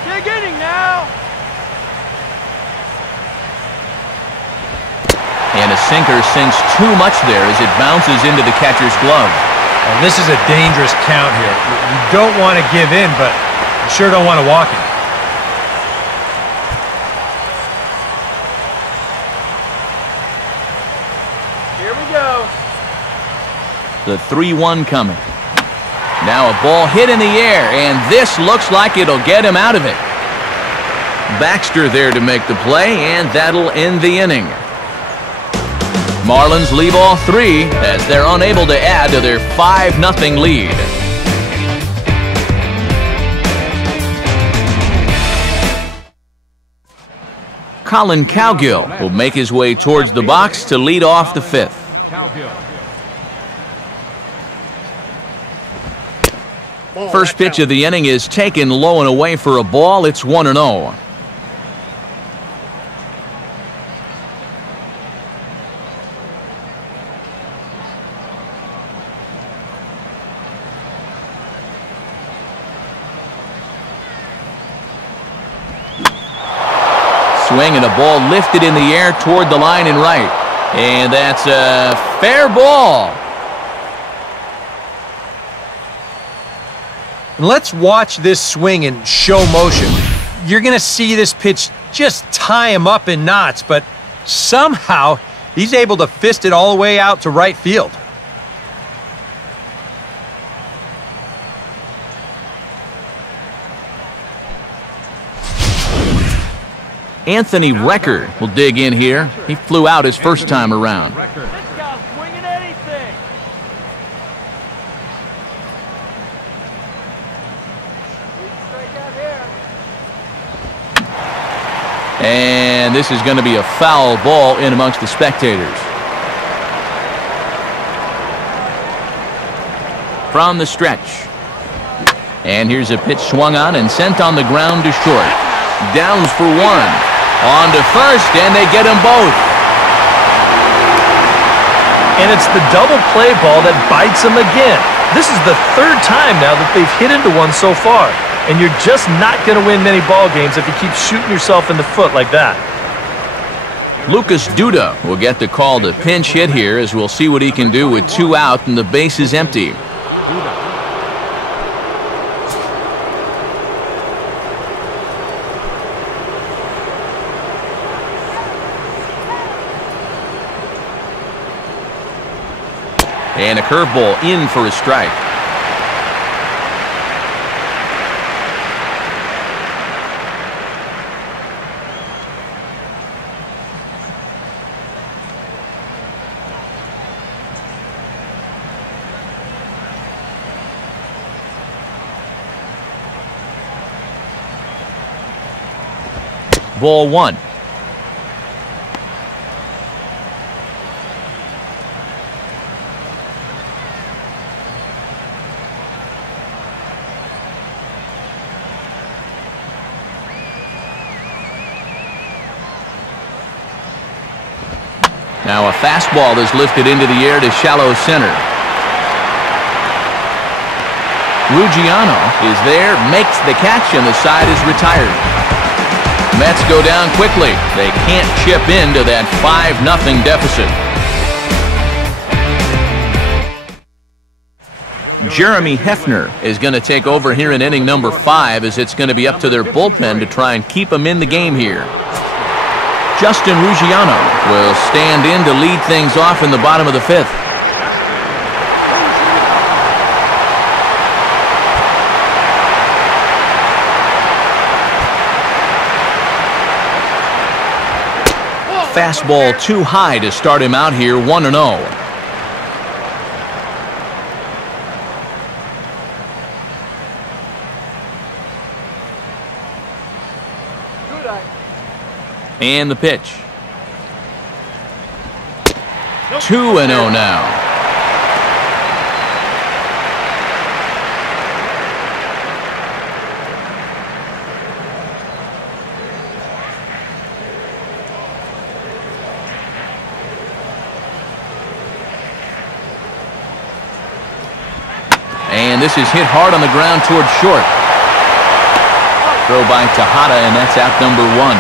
Big inning now. And a sinker sinks too much there as it bounces into the catcher's glove. And this is a dangerous count here. You don't want to give in, but you sure don't want to walk it. Here we go. The 3-1 coming. Now a ball hit in the air, and this looks like it'll get him out of it. Baxter there to make the play, and that'll end the inning. Marlins leave all 3 as they're unable to add to their 5-0 lead. Colin Cowgill will make his way towards the box to lead off the fifth. First pitch of the inning is taken low and away for a ball. It's 1-0. Swing and a ball lifted in the air toward the line and right. And that's a fair ball. Let's watch this swing in show motion. You're going to see this pitch just tie him up in knots, but somehow he's able to fist it all the way out to right field. Anthony Recker will dig in here. He flew out his first time around. This guy's swinging anything. Straight out here. And this is going to be a foul ball in amongst the spectators. From the stretch. And here's a pitch swung on and sent on the ground to short. Downs for one. On to first, and they get them both. And it's the double play ball that bites them again. This is the third time now that they've hit into one so far. And you're just not going to win many ball games if you keep shooting yourself in the foot like that. Lucas Duda will get the call to pinch hit here, as we'll see what he can do with 2 out and the base is empty. And a curveball in for a strike. Ball one. Now a fastball is lifted into the air to shallow center. Ruggiano is there, makes the catch, and the side is retired. Mets go down quickly. They can't chip into that 5-0 deficit. Jeremy Hefner is going to take over here in inning number 5, as it's going to be up to their bullpen to try and keep them in the game here. Justin Ruggiano will stand in to lead things off in the bottom of the 5th. Fastball too high to start him out here, 1-0. And the pitch. 2-0 now. And this is hit hard on the ground towards short. Throw by Tejada, and that's out number 1.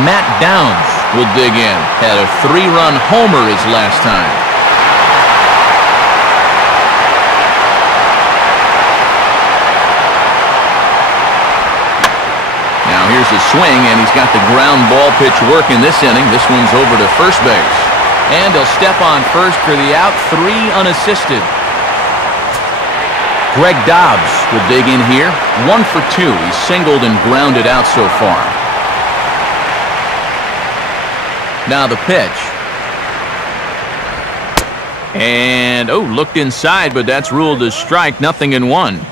Matt Downs will dig in. Had a 3-run homer his last time. Now here's a swing, and he's got the ground ball pitch working this inning. This one's over to first base. And he'll step on first for the out, 3 unassisted. Greg Dobbs will dig in here. 1 for 2. He's singled and grounded out so far. Now the pitch. And, oh, looked inside, but that's ruled as strike, 0-1.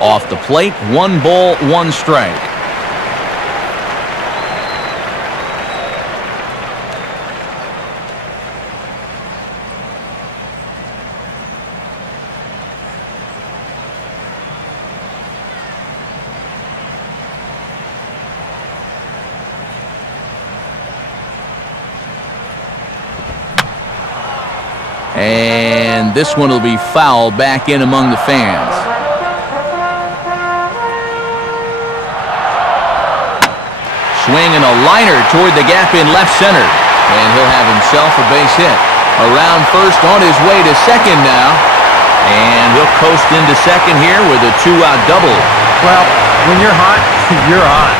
Off the plate, 1 ball, 1 strike. And this one will be foul back in among the fans. Swing and a liner toward the gap in left center. And he'll have himself a base hit. Around first, on his way to second now. And he'll coast into second here with a 2-out double. Well, when you're hot, you're hot.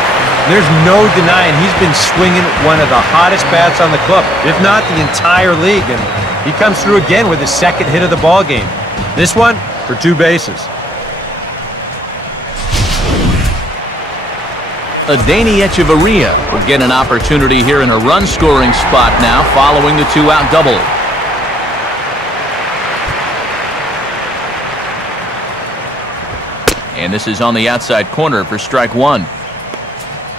There's no denying he's been swinging one of the hottest bats on the club, if not the entire league. And he comes through again with his second hit of the ball game. This one for 2 bases. Adeiny Echeverria will get an opportunity here in a run-scoring spot now following the 2-out double. And this is on the outside corner for strike 1.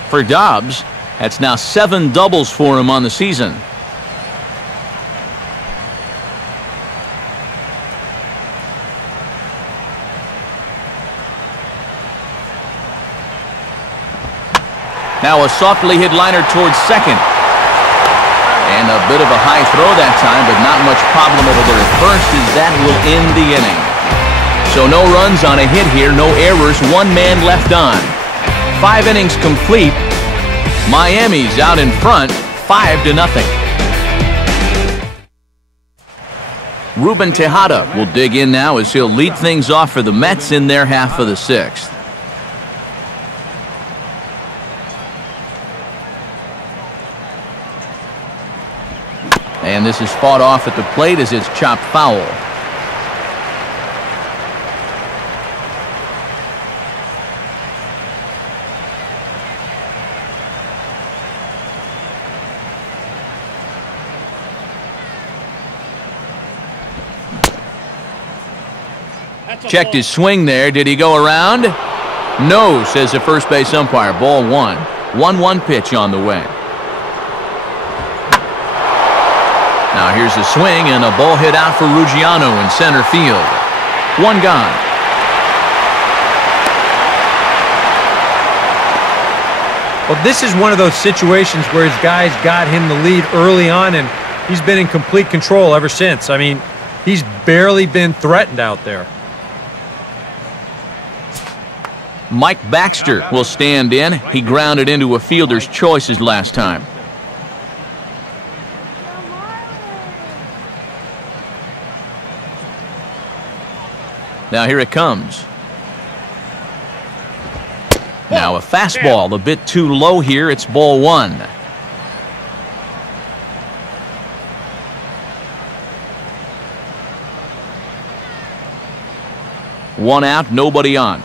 For Dobbs, that's now 7 doubles for him on the season. Now a softly hit liner towards second. And a bit of a high throw that time, but not much problem over there at first, as that will end the inning. So no runs on a hit here, no errors, 1 man left on. 5 innings complete. Miami's out in front, 5-0. Ruben Tejada will dig in now as he'll lead things off for the Mets in their half of the 6th. And this is fought off at the plate as it's chopped foul. Checked his swing there. Did he go around? No, says the first base umpire. Ball 1. 1-1 pitch on the way. Now here's a swing and a ball hit out for Ruggiano in center field. 1 gone. Well, this is one of those situations where his guys got him the lead early on, and he's been in complete control ever since. I mean, he's barely been threatened out there. Mike Baxter will stand in. He grounded into a fielder's choices last time. Now here it comes. Now a fastball, a bit too low here. It's ball 1. One out, nobody on.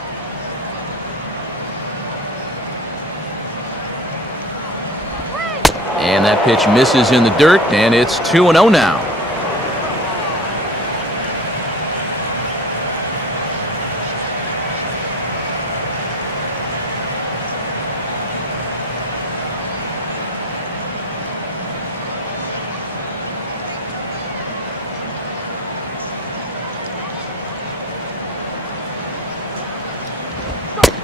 And that pitch misses in the dirt, and it's 2-0 now.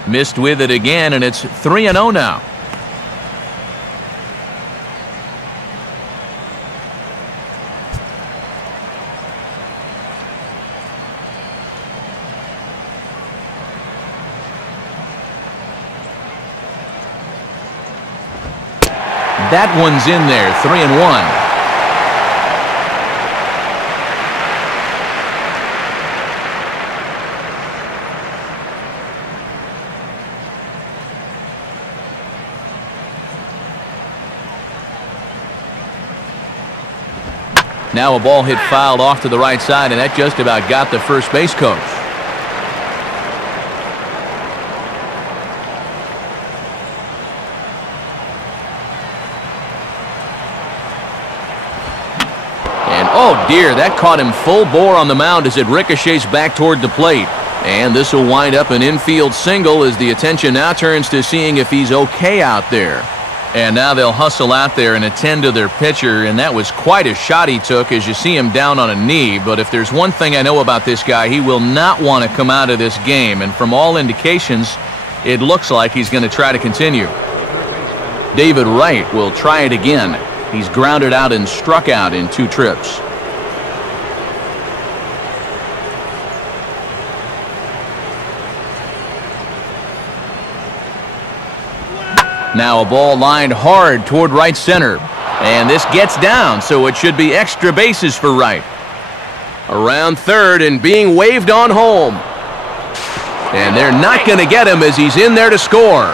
Missed with it again, and it's 3-0 now. That one's in there, 3-1. Now a ball hit fouled off to the right side, and that just about got the first base coach. And oh dear, that caught him full bore on the mound as it ricochets back toward the plate. And this will wind up an infield single as the attention now turns to seeing if he's okay out there. And now they'll hustle out there and attend to their pitcher, and that was quite a shot he took as you see him down on a knee. But if there's one thing I know about this guy, he will not want to come out of this game. And from all indications, it looks like he's going to try to continue. David Wright will try it again. He's grounded out and struck out in 2 trips. Now a ball lined hard toward right center. And this gets down, so it should be extra bases for Wright. Around third and being waved on home. And they're not going to get him as he's in there to score.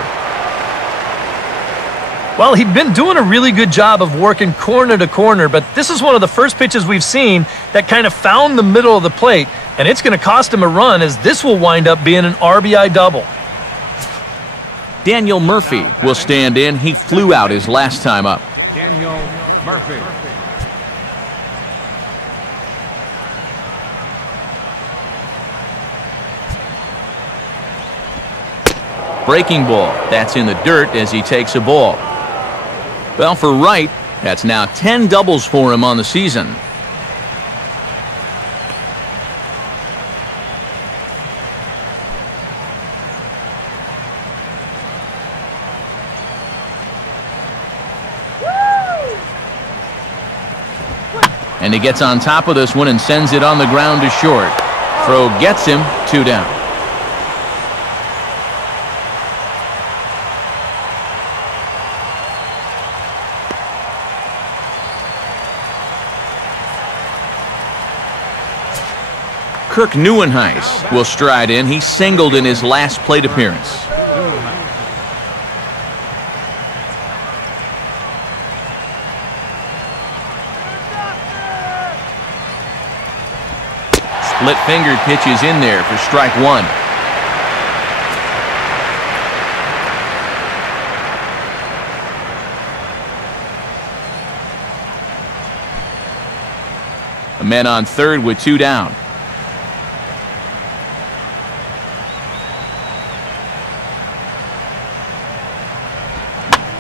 Well, he'd been doing a really good job of working corner to corner, but this is one of the first pitches we've seen that kind of found the middle of the plate, and it's going to cost him a run as this will wind up being an RBI double. Daniel Murphy will stand in. He flew out his last time up. Daniel Murphy. Breaking ball. That's in the dirt as he takes a ball. Well, for Wright, that's now 10 doubles for him on the season. And he gets on top of this one and sends it on the ground to short. Throw gets him, 2 down. Kirk Neuenhuis will stride in. He singled in his last plate appearance. Split-fingered pitches in there for strike 1. A man on third with 2 down.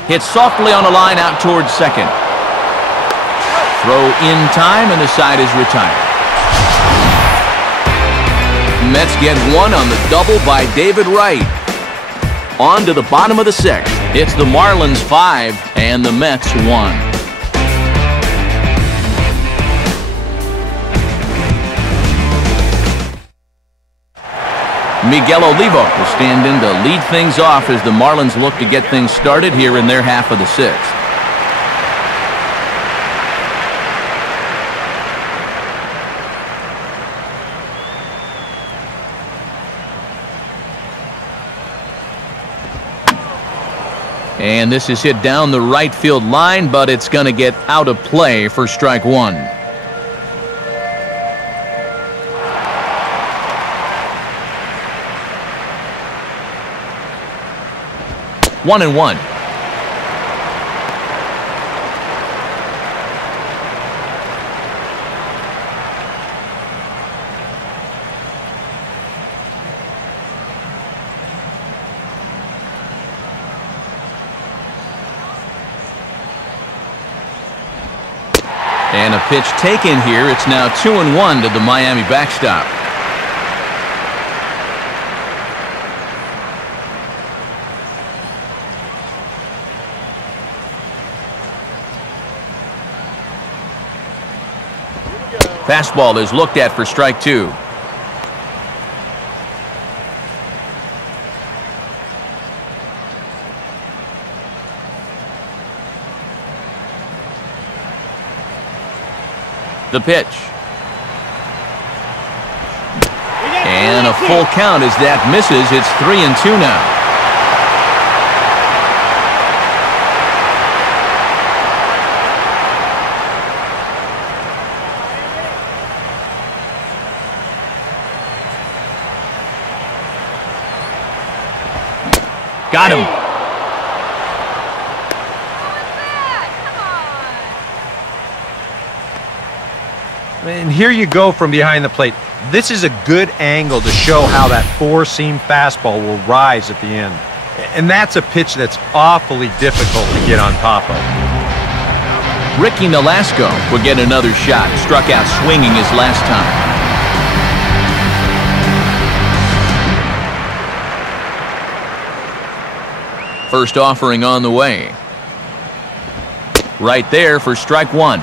Hit softly on a line out towards second. Throw in time, and the side is retired. Mets get 1 on the double by David Wright. On to the bottom of the 6th. It's the Marlins 5 and the Mets 1. Miguel Olivo will stand in to lead things off as the Marlins look to get things started here in their half of the 6th. And this is hit down the right field line, but it's going to get out of play for strike 1. One and one. And a pitch taken here. It's now 2-1 to the Miami backstop. Fastball is looked at for strike 2. The pitch. And a full count as that misses. It's 3-2 now. Got him. And here you go from behind the plate. This is a good angle to show how that four-seam fastball will rise at the end. And that's a pitch that's awfully difficult to get on top of. Ricky Nolasco will get another shot. Struck out swinging his last time. First offering on the way. Right there for strike one.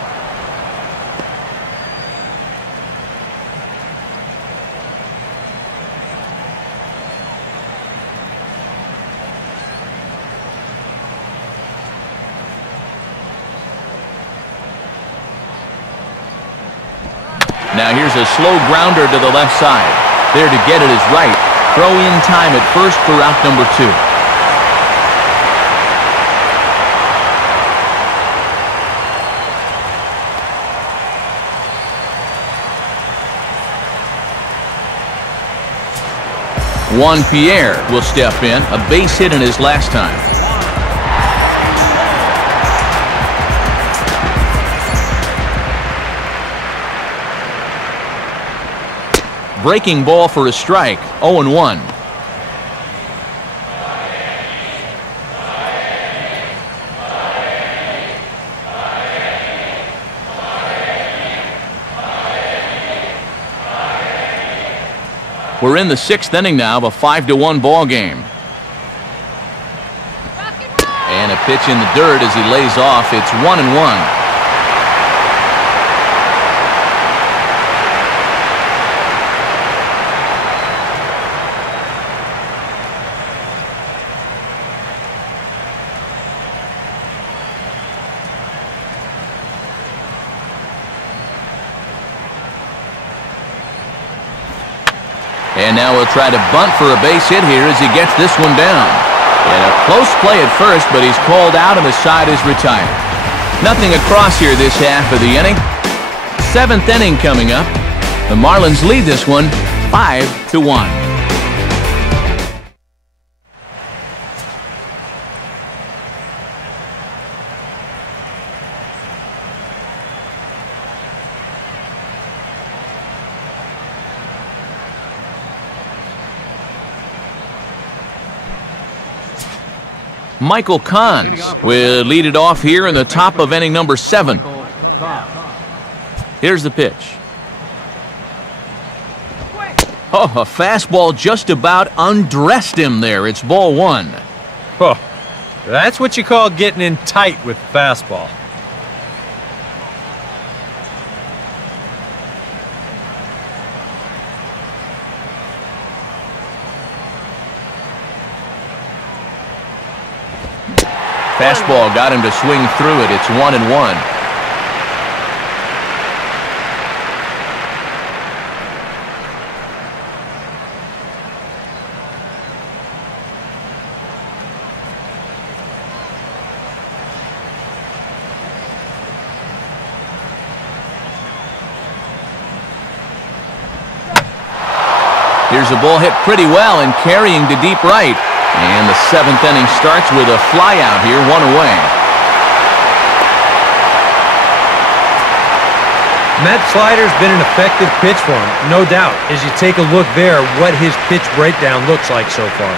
Now here's a slow grounder to the left side. There to get it is right. Throw in time at first for out number 2. Juan Pierre will step in. A base hit in his last time. Breaking ball for a strike. 0-1. We're in the 6th inning now of a 5-1 ball game. And a pitch in the dirt as he lays off. It's 1-1. And now he'll try to bunt for a base hit here as he gets this one down. And a close play at first, but he's called out and the side is retired. Nothing across here this half of the inning. 7th inning coming up. The Marlins lead this one 5-1. Michael Kahns will lead it off here in the top of inning number 7. Here's the pitch. Oh, a fastball just about undressed him there. It's ball 1. Oh, that's what you call getting in tight with the fastball. Fastball got him to swing through it. It's 1-1. Here's a ball hit pretty well and carrying to deep right. And the 7th inning starts with a fly out here, 1 away. That slider's been an effective pitch for him, no doubt. As you take a look there, what his pitch breakdown looks like so far.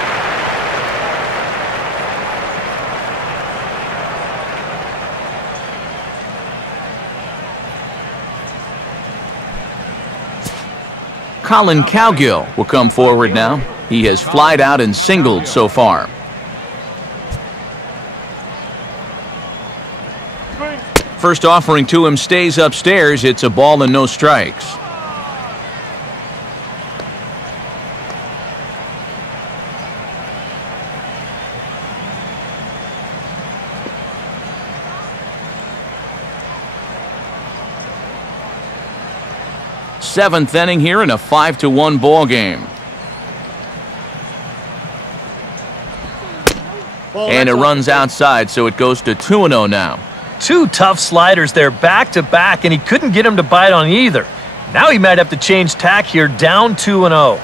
Colin Cowgill will come forward now. He has flied out and singled so far. First offering to him stays upstairs. It's a ball and no strikes. Seventh inning here in a 5-1 ball game. And it runs outside, so it goes to 2-0 now. 2 tough sliders there back to back, and he couldn't get him to bite on either. Now he might have to change tack here, down 2-0.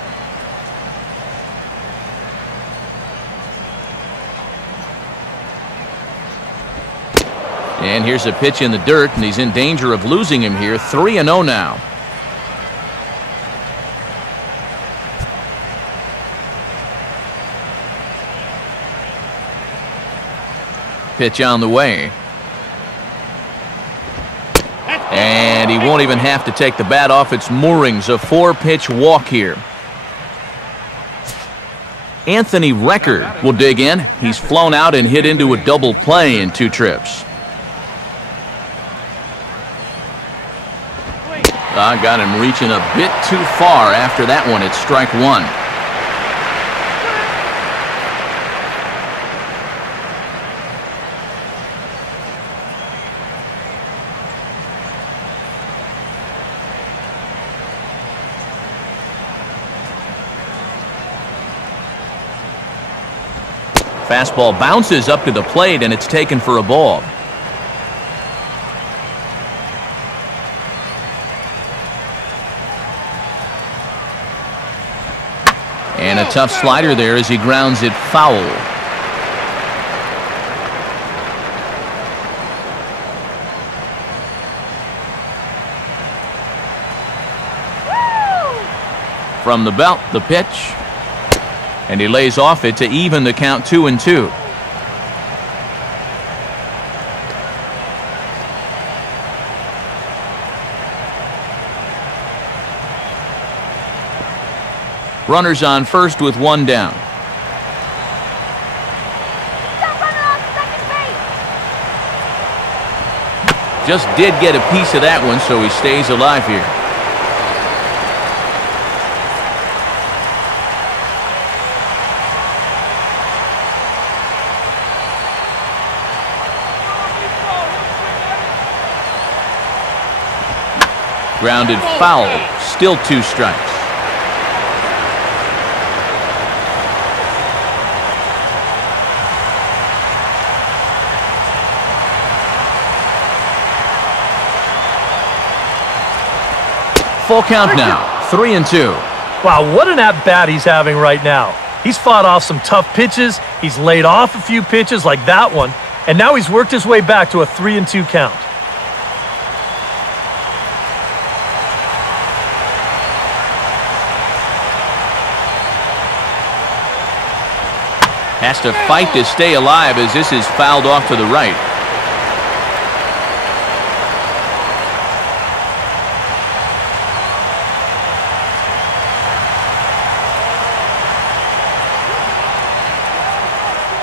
And here's a pitch in the dirt, and he's in danger of losing him here. 3-0 now. Pitch on the way. And he won't even have to take the bat off its moorings. A 4-pitch walk here. Anthony Record will dig in. He's flown out and hit into a double play in 2 trips. I got him reaching a bit too far after that one. It's strike 1. Fastball bounces up to the plate, and it's taken for a ball. And a tough slider there as he grounds it foul. From the belt, the pitch. And he lays off it to even the count 2-2. Runners on first with 1 down. Just did get a piece of that one, so he stays alive here. Grounded foul. Still 2 strikes. Full count now. 3-2. Wow, what an at-bat he's having right now. He's fought off some tough pitches. He's laid off a few pitches like that one. And now he's worked his way back to a 3-2 count. Has to fight to stay alive as this is fouled off to the right.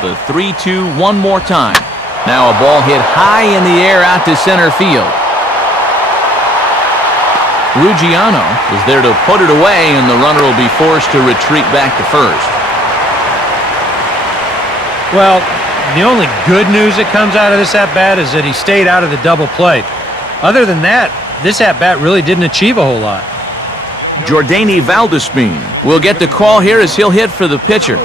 The 3-2 one more time. Now a ball hit high in the air out to center field. Ruggiano was there to put it away, and the runner will be forced to retreat back to first. Well, the only good news that comes out of this at-bat is that he stayed out of the double play. Other than that, this at-bat really didn't achieve a whole lot. Jordany Valdespin will get the call here as he'll hit for the pitcher.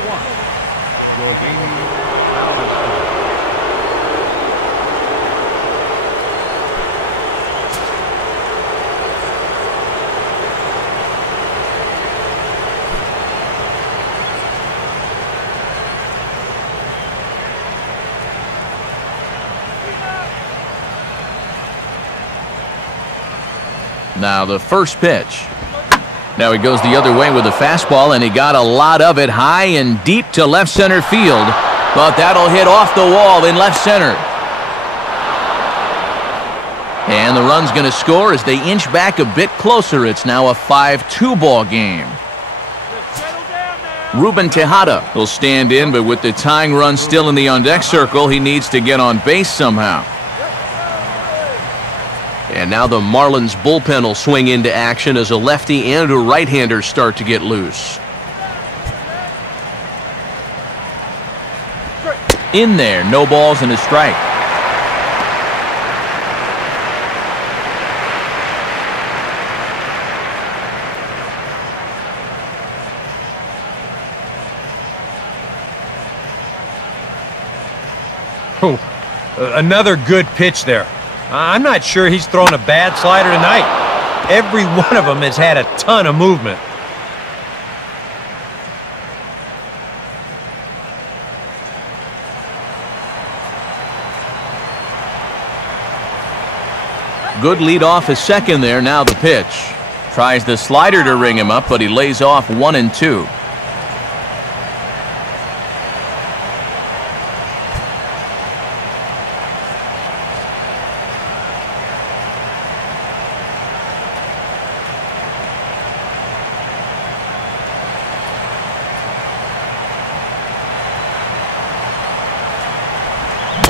Now the first pitch. Now he goes the other way with the fastball, and he got a lot of it high and deep to left center field. But that'll hit off the wall in left center. And the run's going to score as they inch back a bit closer. It's now a 5-2 ball game. Ruben Tejada will stand in, but with the tying run still in the on-deck circle, he needs to get on base somehow. And now the Marlins bullpen will swing into action as a lefty and a right-hander start to get loose. In there, no balls and a strike. Oh, another good pitch there. I'm not sure he's thrown a bad slider tonight. Every one of them has had a ton of movement. Good lead off his second there. Now the pitch. Tries the slider to ring him up, but he lays off 1-2.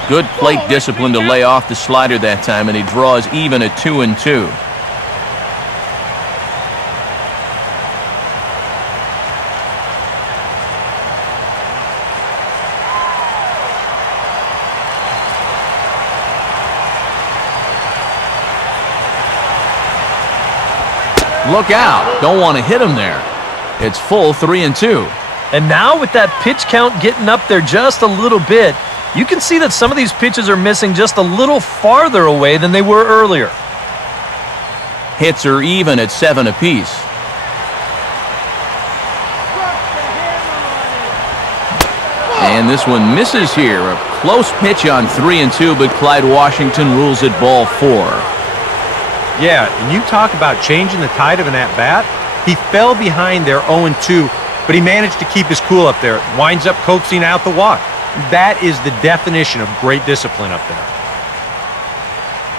Good plate discipline to lay off the slider that time, and he draws even at 2-2. Look out. Don't want to hit him there. It's full 3-2. And now with that pitch count getting up there just a little bit, you can see that some of these pitches are missing just a little farther away than they were earlier. Hits are even at 7 apiece. And this one misses here. A close pitch on 3-2, but Clyde Washington rules it ball 4. Yeah, and you talk about changing the tide of an at-bat. He fell behind there 0-2, but he managed to keep his cool up there. Winds up coaxing out the walk. That is the definition of great discipline up there.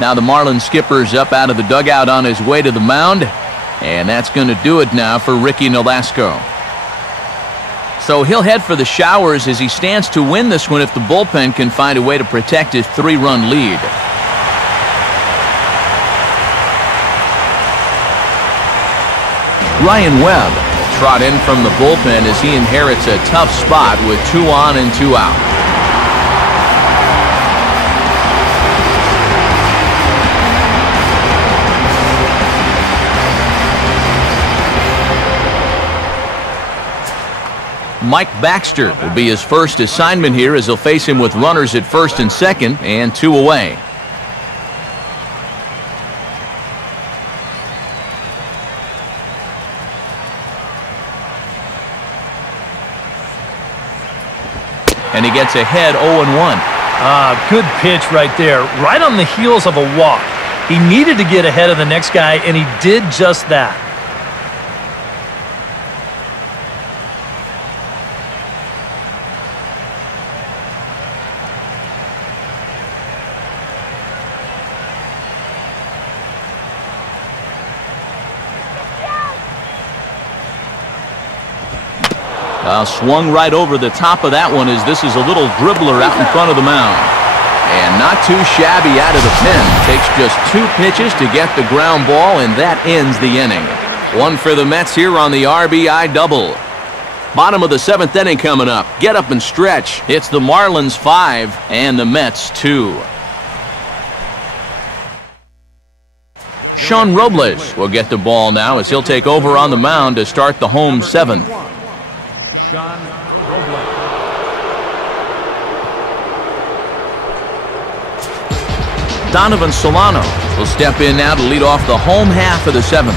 Now the Marlins skipper's up out of the dugout on his way to the mound, and that's going to do it now for Ricky Nolasco. So he'll head for the showers as he stands to win this one if the bullpen can find a way to protect his 3-run lead. Ryan Webb will trot in from the bullpen as he inherits a tough spot with 2 on and 2 out. Mike Baxter will be his first assignment here as he'll face him with runners at first and second and 2 away. And he gets ahead 0-1. Good pitch right there, right on the heels of a walk. He needed to get ahead of the next guy, and he did just that. Swung right over the top of that one as this is a little dribbler out in front of the mound. And not too shabby out of the pen. Takes just 2 pitches to get the ground ball, and that ends the inning. 1 for the Mets here on the RBI double. Bottom of the 7th inning coming up. Get up and stretch. It's the Marlins 5 and the Mets 2. Sean Robles will get the ball now as he'll take over on the mound to start the home 7th. Sean Robles. Donovan Solano will step in now to lead off the home half of the 7th.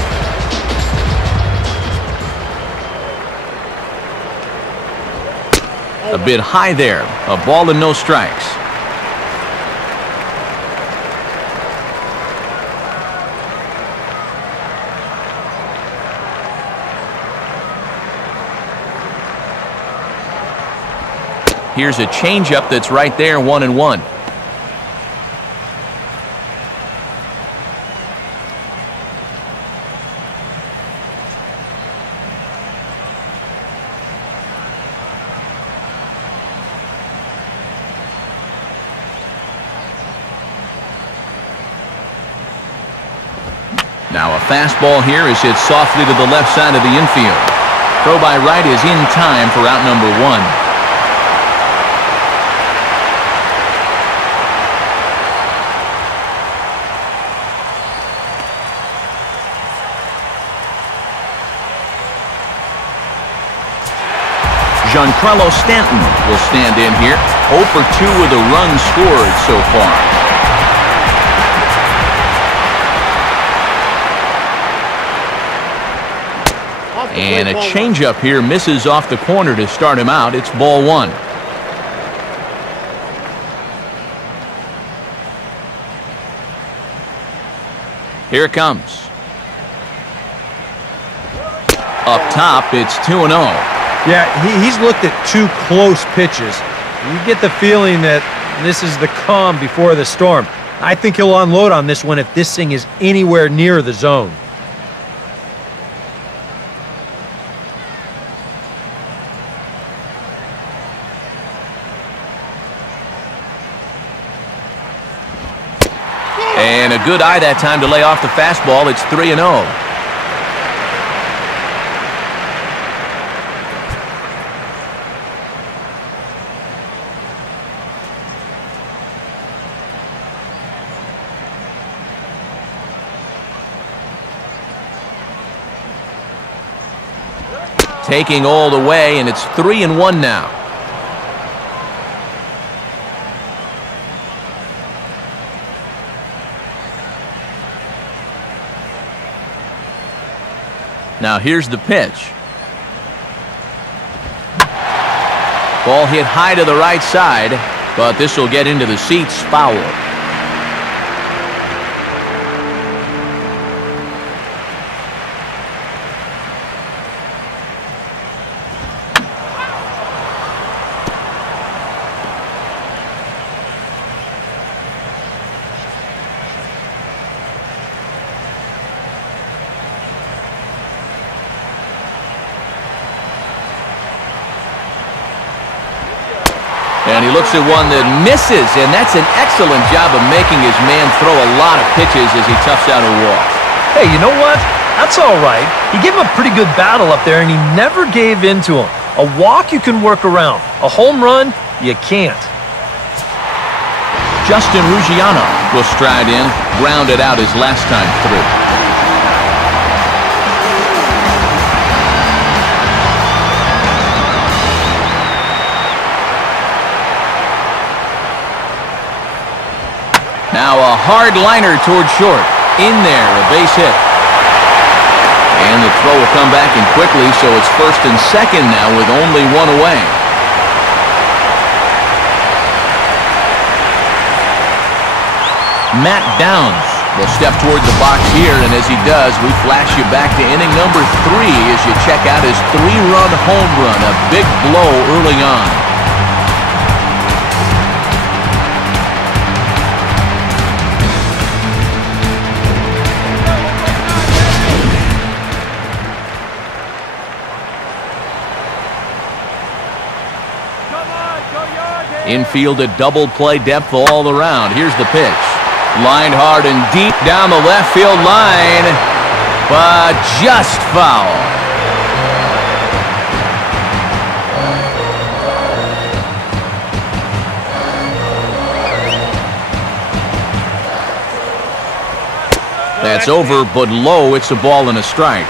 A bit high there. A ball and no strikes. Here's a changeup that's right there, 1-1. Now a fastball here is hit softly to the left side of the infield. Throw by right is in time for out number 1. Giancarlo Stanton will stand in here. 0 for 2 with a run scored so far. And a changeup here misses off the corner to start him out. It's ball 1. Here it comes. Up top, it's 2-0. Yeah, he's looked at 2 close pitches. You get the feeling that this is the calm before the storm. I think he'll unload on this one if this thing is anywhere near the zone. And a good eye that time to lay off the fastball. It's 3-0. Taking all the way, and it's 3-1 now. Now here's the pitch. Ball hit high to the right side, but this will get into the seats, foul. And he looks at one that misses, and that's an excellent job of making his man throw a lot of pitches as he toughs out a walk. Hey, you know what? That's all right. He gave him a pretty good battle up there, and he never gave in to him. A walk you can work around. A home run, you can't. Justin Ruggiano will stride in, grounded out his last time through. Now a hard liner toward short. In there, a base hit. And the throw will come back in quickly, so it's 1st and 2nd now with only 1 away. Matt Downs will step toward the box here, and as he does, we flash you back to inning number 3 as you check out his 3-run home run, a big blow early on. Infield at double play depth all around. Here's the pitch. Lined hard and deep down the left field line, but just foul. That's over, but low. It's a ball and a strike.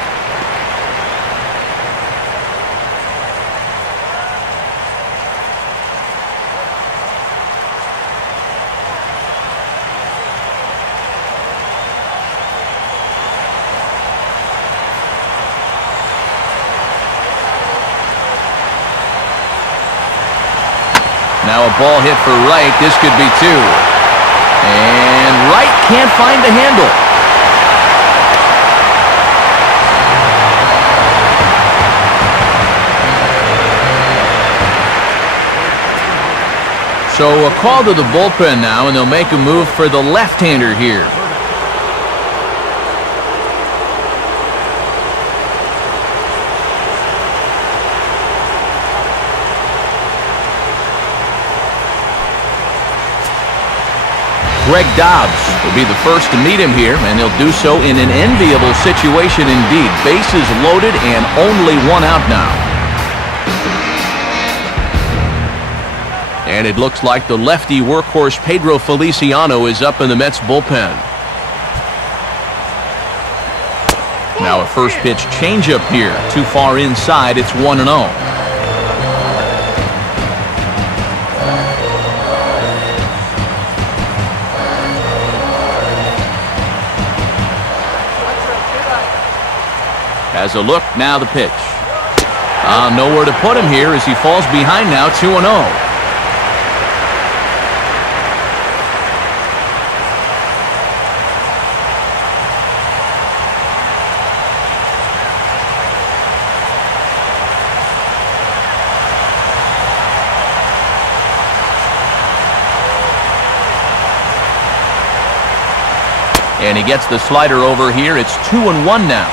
Now a ball hit for right. This could be 2. And right can't find the handle. So a call to the bullpen now, and they'll make a move for the left-hander here. Greg Dobbs will be the first to meet him here, and he'll do so in an enviable situation indeed. Bases loaded and only 1 out now. And it looks like the lefty workhorse Pedro Feliciano is up in the Mets bullpen. Now a first pitch changeup here. Too far inside. It's 1-0. Has a look, now the pitch. Nowhere to put him here as he falls behind now, 2-0. And he gets the slider over here. It's 2-1 now.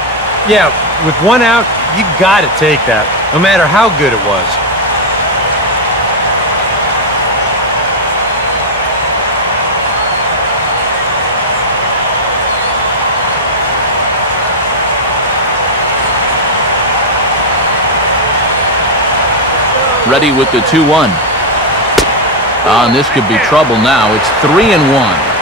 Yeah, with one out, you got to take that, no matter how good it was. Ready with the 2-1. And this could be trouble now. It's 3-1.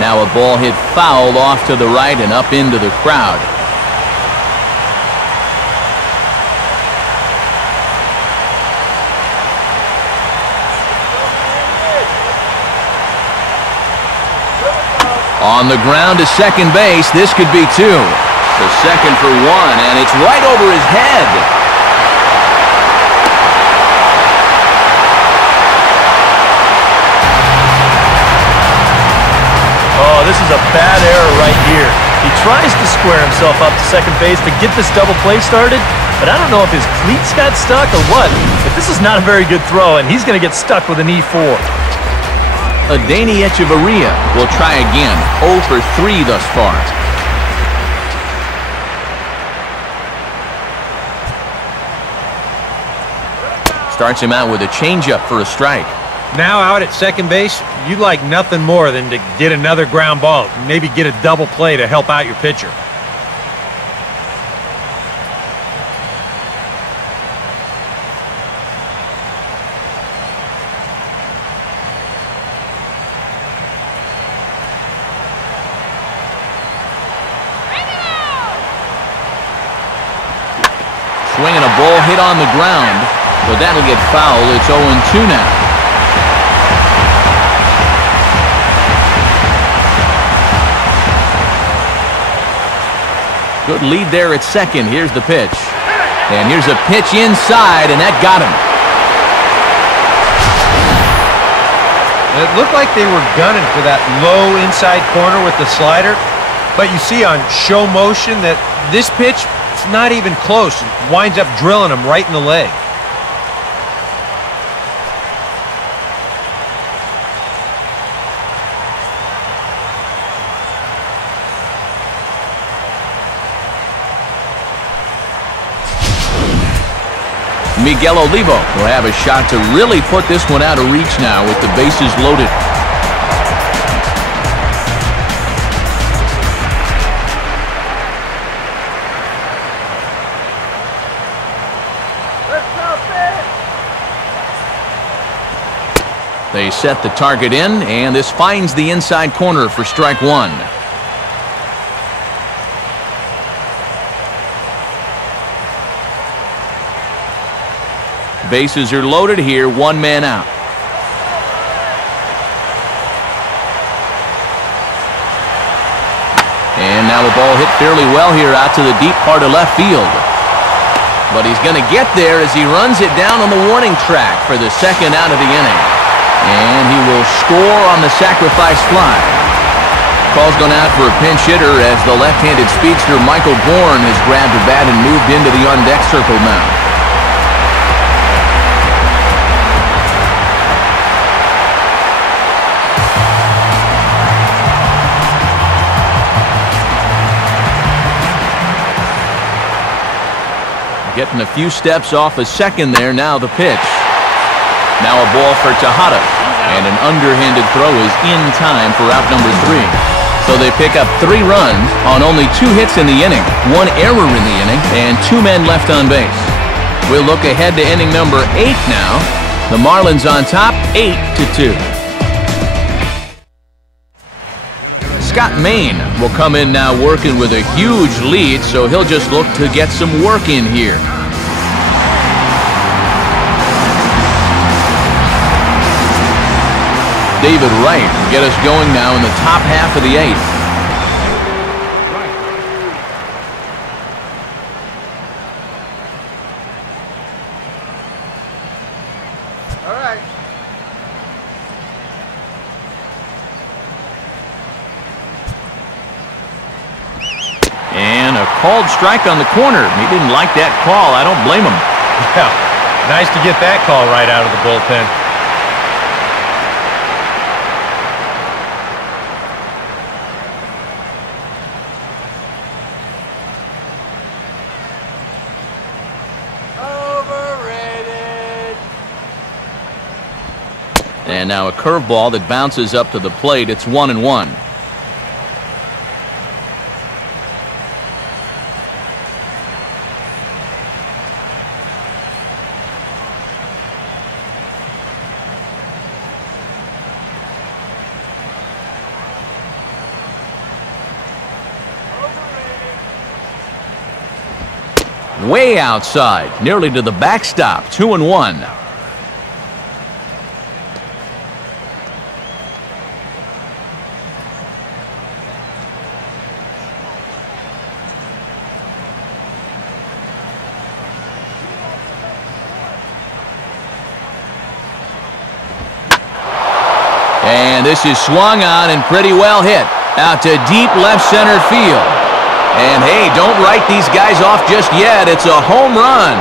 Now a ball hit foul off to the right and up into the crowd. On the ground to second base. This could be 2. The second for 1, and it's right over his head. Oh, this is a bad error right here. He tries to square himself up to second base to get this double play started, but I don't know if his cleats got stuck or what, but this is not a very good throw, and he's going to get stuck with an E4. Adeiny Echeverria will try again. 0 for 3 thus far. Starts him out with a changeup for a strike. Now out at second base, you'd like nothing more than to get another ground ball, maybe get a double play to help out your pitcher. Swinging a ball hit on the ground, but that'll get foul. It's 0-2 now. Good lead there at second. Here's the pitch. And here's a pitch inside, and that got him. It looked like they were gunning for that low inside corner with the slider, but you see on show motion that this pitch, it's not even close. It winds up drilling him right in the leg. Miguel Olivo will have a shot to really put this one out of reach now with the bases loaded. They set the target in, and this finds the inside corner for strike 1. Bases are loaded here, 1 man out. And now a ball hit fairly well here out to the deep part of left field. But he's going to get there as he runs it down on the warning track for the second out of the inning. And he will score on the sacrifice fly. Call's gone out for a pinch hitter as the left-handed speedster Michael Bourne has grabbed a bat and moved into the on-deck circle now. Getting a few steps off a second there. Now the pitch. Now a ball for Tejada. And an underhanded throw is in time for out number 3. So they pick up 3 runs on only 2 hits in the inning, 1 error in the inning, and 2 men left on base. We'll look ahead to inning number 8 now. The Marlins on top, 8-2. Scott Maine will come in now working with a huge lead, so he'll just look to get some work in here. David Wright will get us going now in the top half of the 8th. called strike on the corner. He didn't like that call. I don't blame him. Yeah, nice to get that call right out of the bullpen. Overrated. And now a curveball that bounces up to the plate. It's 1-1. Way outside, nearly to the backstop. 2-1. And this is swung on and pretty well hit out to deep left center field. And hey, don't write these guys off just yet. It's a home run.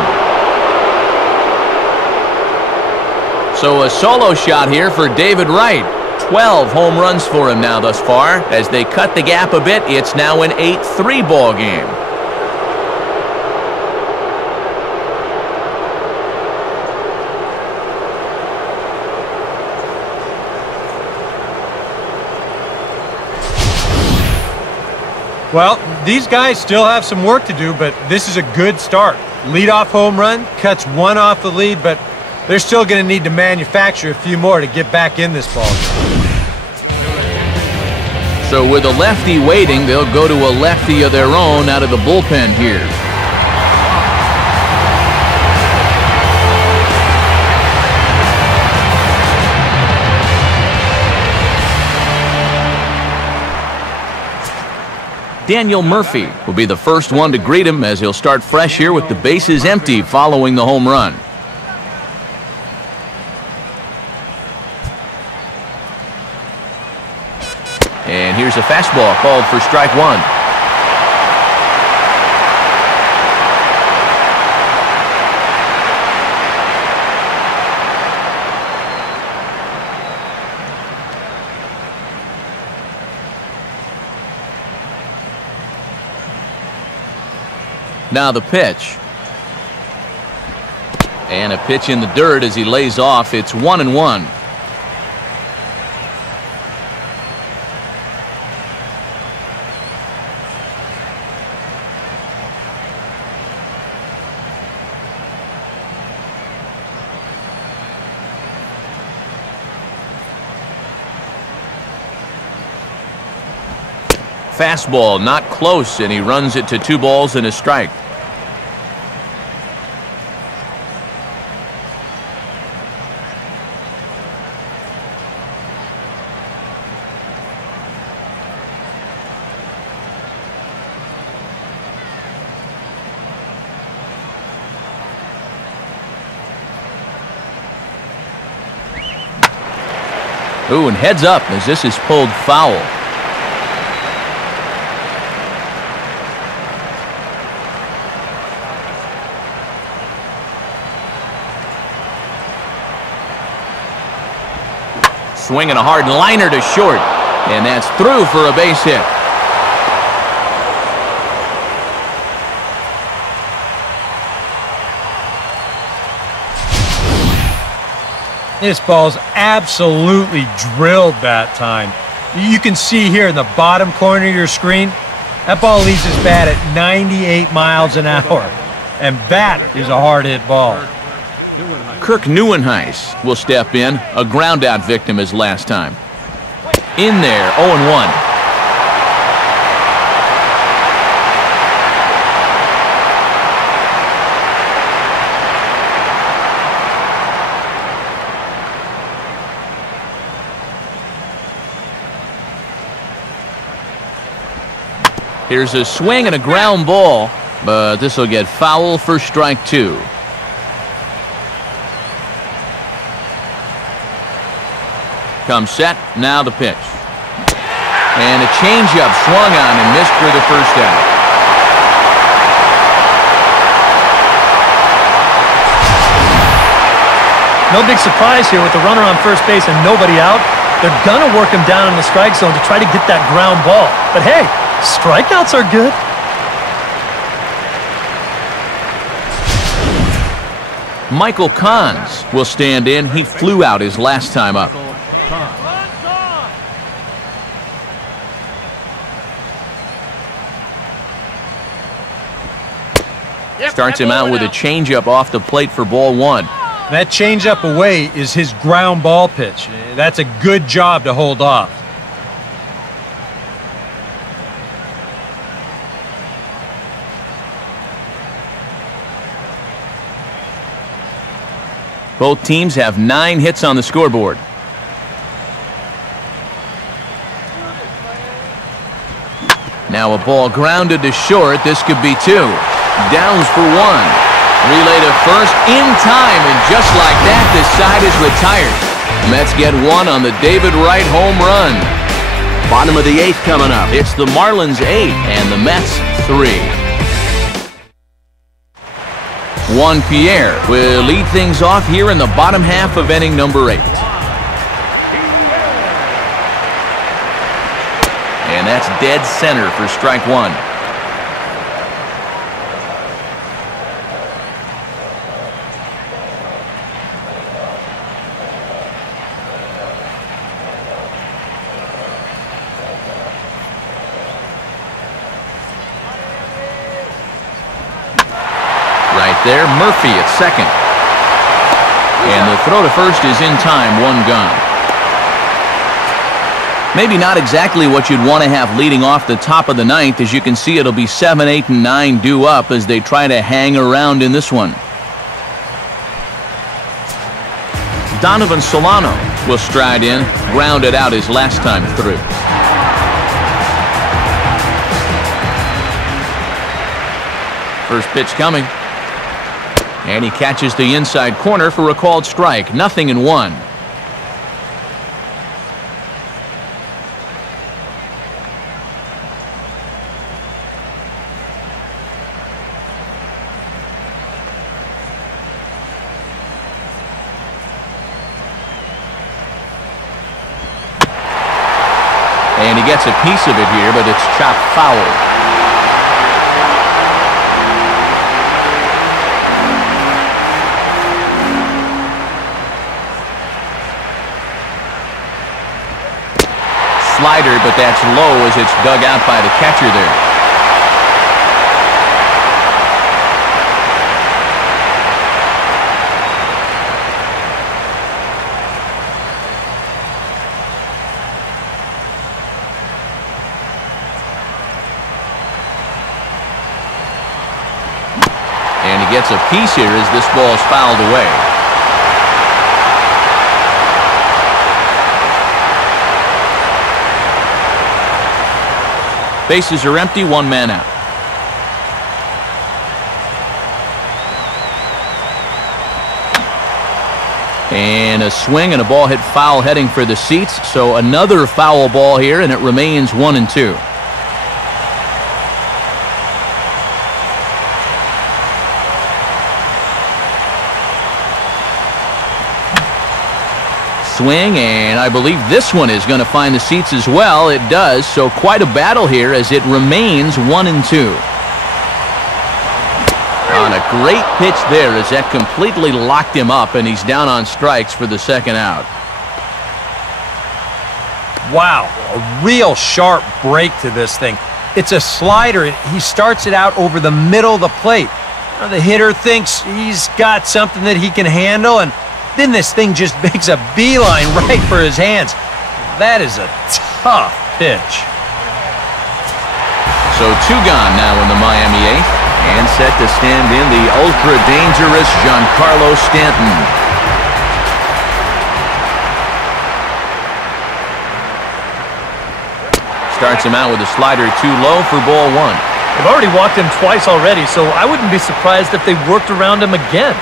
So a solo shot here for David Wright. 12 home runs for him now thus far. As they cut the gap a bit, it's now an 8-3 ball game. Well, these guys still have some work to do, but this is a good start. Leadoff home run, cuts one off the lead, but they're still going to need to manufacture a few more to get back in this ball game. So with a lefty waiting, they'll go to a lefty of their own out of the bullpen here. Daniel Murphy will be the first one to greet him as he'll start fresh here with the bases empty following the home run. And here's a fastball called for strike one. Now the pitch. And a pitch in the dirt as he lays off. It's 1-1. Fastball not close, and he runs it to 2 balls and a strike. Ooh, and heads up as this is pulled foul. Swinging a hard liner to short, and that's through for a base hit. This ball's absolutely drilled that time. You can see here in the bottom corner of your screen, that ball leaves his bat at 98 miles an hour. And that is a hard-hit ball. Kirk Neuenhuis will step in, a ground-out victim as last time. In there, 0-1. Here's a swing and a ground ball, but this will get foul for strike 2. Comes set, now the pitch. And a changeup swung on and missed for the first out. No big surprise here with the runner on first base and nobody out. They're going to work him down in the strike zone to try to get that ground ball. But hey, strikeouts are good. Michael Cons will stand in. He flew out his last time up. Starts him out with a changeup off the plate for ball one. That changeup away is his ground ball pitch. That's a good job to hold off. Both teams have 9 hits on the scoreboard. Now a ball grounded to short. This could be 2. Downs for 1. Relay to first in time, and just like that, this side is retired. Mets get 1 on the David Wright home run. Bottom of the 8th coming up. It's the Marlins 8 and the Mets 3. Juan Pierre will lead things off here in the bottom half of inning number 8. And that's dead center for strike 1. There, Murphy at second. And the throw to first is in time, 1 gone. Maybe not exactly what you'd want to have leading off the top of the 9th. As you can see, it'll be 7, 8, and 9 due up as they try to hang around in this one. Donovan Solano will stride in, grounded out his last time through. First pitch coming. And he catches the inside corner for a called strike. 0-1. And he gets a piece of it here, but it's chopped foul. Slider, but that's low as it's dug out by the catcher there. And he gets a piece here as this ball is fouled away. Bases are empty, 1 man out. And a swing and a ball hit foul heading for the seats. So another foul ball here, and it remains 1-2. Swing, and I believe this one is going to find the seats as well. It does, so quite a battle here as it remains 1-2. On a great pitch there as that completely locked him up, and he's down on strikes for the second out. Wow, a real sharp break to this thing. It's a slider. He starts it out over the middle of the plate. Now, the hitter thinks he's got something that he can handle, and then this thing just makes a beeline right for his hands. That is a tough pitch. So 2 gone now in the Miami 8th, and set to stand in the ultra-dangerous Giancarlo Stanton. Starts him out with a slider too low for ball 1. They've already walked him twice already, so I wouldn't be surprised if they worked around him again.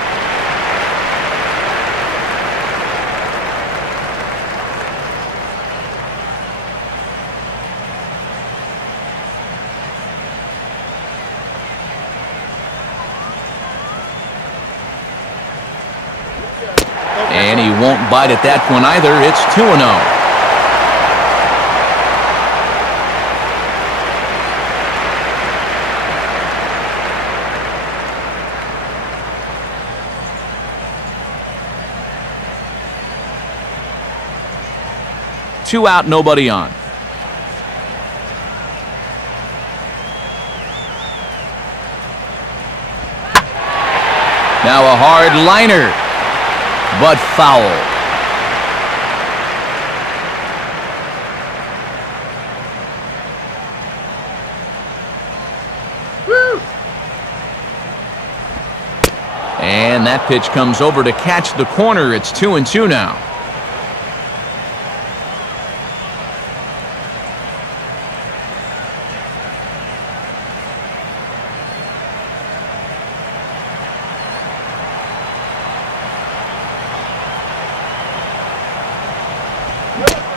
And he won't bite at that one either. It's 2-0. Two out, nobody on. Now a hard liner, but foul. Woo. And that pitch comes over to catch the corner. It's 2-2 now.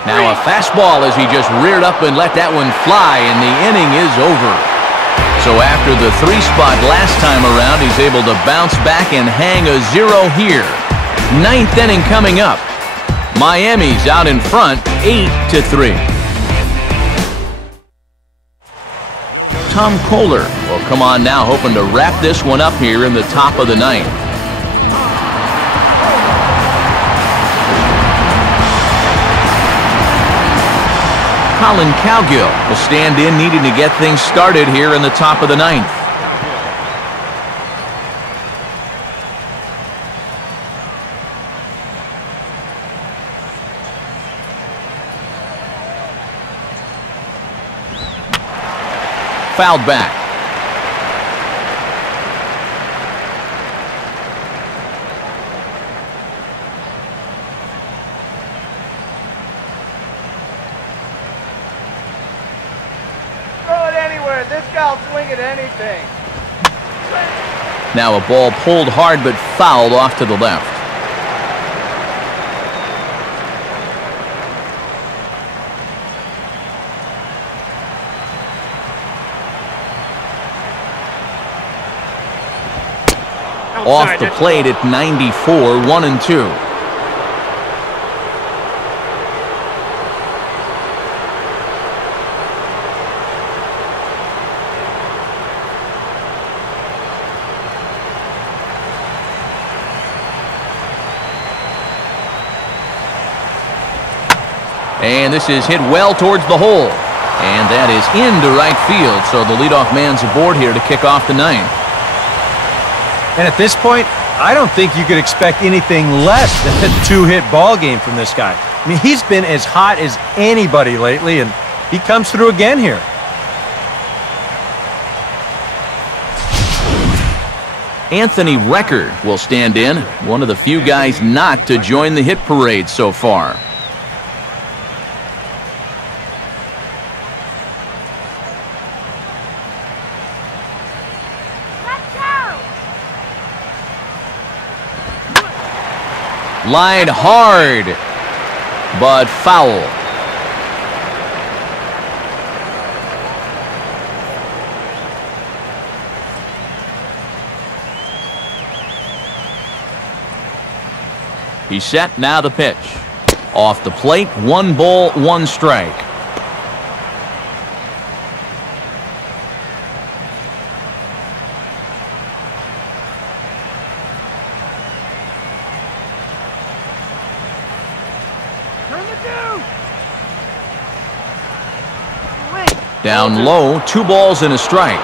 Now a fastball as he just reared up and let that one fly, and the inning is over. So after the 3-spot last time around, he's able to bounce back and hang a 0 here. 9th inning coming up. Miami's out in front, 8-3. Tom Kohler will come on now, hoping to wrap this one up here in the top of the 9th. Colin Cowgill will stand in, needing to get things started here in the top of the 9th. Fouled back. This guy'll swing at anything. Now a ball pulled hard but fouled off to the left. Off the plate at 94, 1-2. And this is hit well towards the hole. And that is into right field. So the leadoff man's aboard here to kick off the 9th. And at this point, I don't think you could expect anything less than a 2-hit ball game from this guy. I mean, he's been as hot as anybody lately, and he comes through again here. Anthony Recker will stand in, one of the few guys not to join the hit parade so far. Line hard, but foul. He's set, now the pitch. Off the plate, 1 ball, 1 strike. Down low, 2 balls and a strike.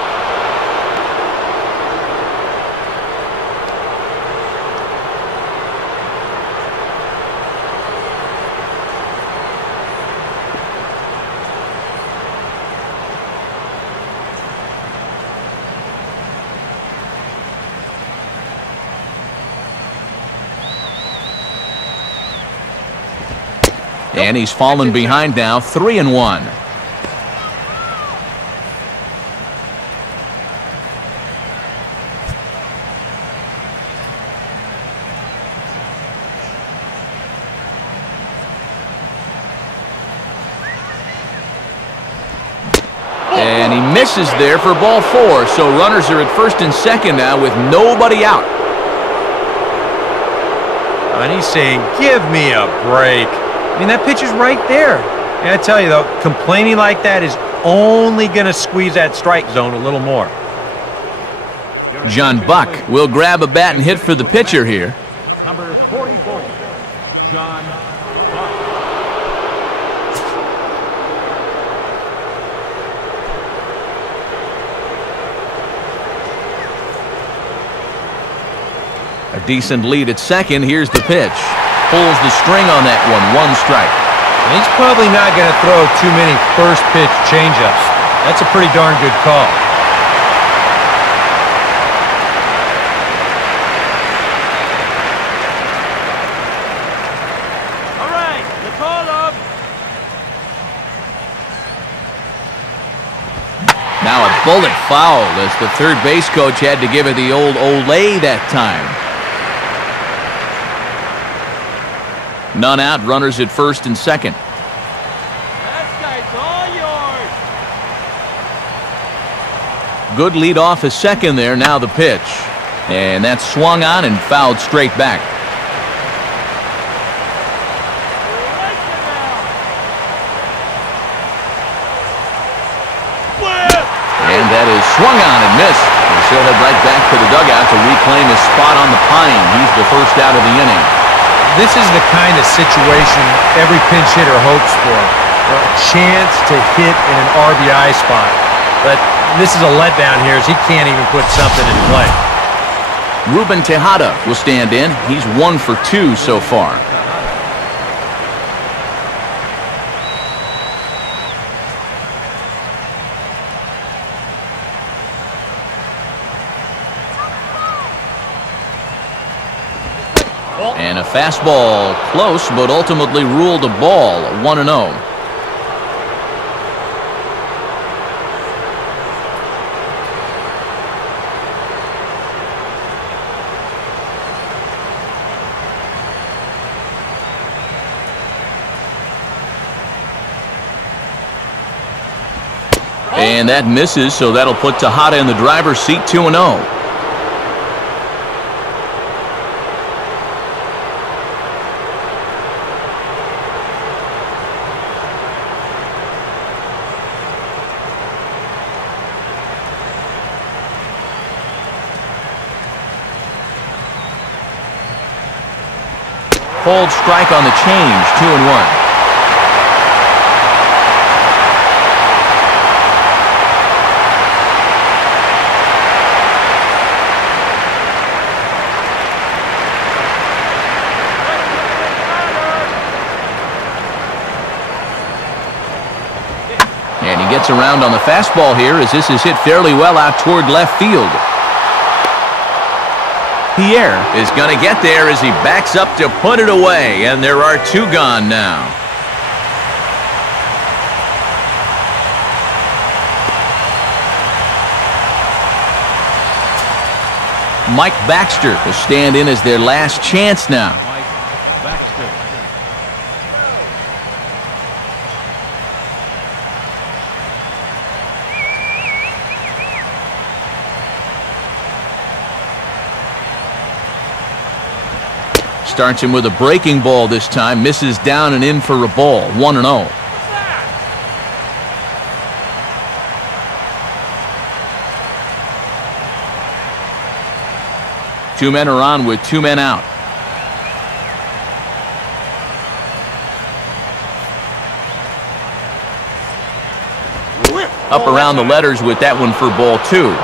And he's fallen behind now, 3-1. And he misses there for ball 4. So runners are at first and second now with nobody out. And he's saying, give me a break. I mean, that pitch is right there. And I tell you, though, complaining like that is only going to squeeze that strike zone a little more. John Buck will grab a bat and hit for the pitcher here. Number 44, John Buck. A decent lead at second. Here's the pitch. Pulls the string on that one. 1 strike. And he's probably not going to throw too many first pitch changeups. That's a pretty darn good call. All right, the call of. Now a bullet foul as the third base coach had to give it the old Olay that time. None out, runners at first and second. That guy's all yours. Good lead off a second there. Now the pitch. And that's swung on and fouled straight back. And that is swung on and missed. And he'll head right back to the dugout to reclaim his spot on the pine. He's the first out of the inning. This is the kind of situation every pinch hitter hopes for. A chance to hit in an RBI spot. But this is a letdown here as he can't even put something in play. Ruben Tejada will stand in. He's 1 for 2 so far. And a fastball close, but ultimately ruled a ball. 1-0. And that misses, so that'll put Tejada in the driver's seat. 2-0. Cold strike on the change. 2-1. And he gets around on the fastball here as this is hit fairly well out toward left field. Pierre is going to get there as he backs up to put it away, and there are 2 gone now. Mike Baxter will stand in as their last chance now. Mike Baxter. Starts him with a breaking ball this time. Misses down and in for a ball. 1-0. 2 men are on with 2 men out. Up around the letters with that one for ball 2.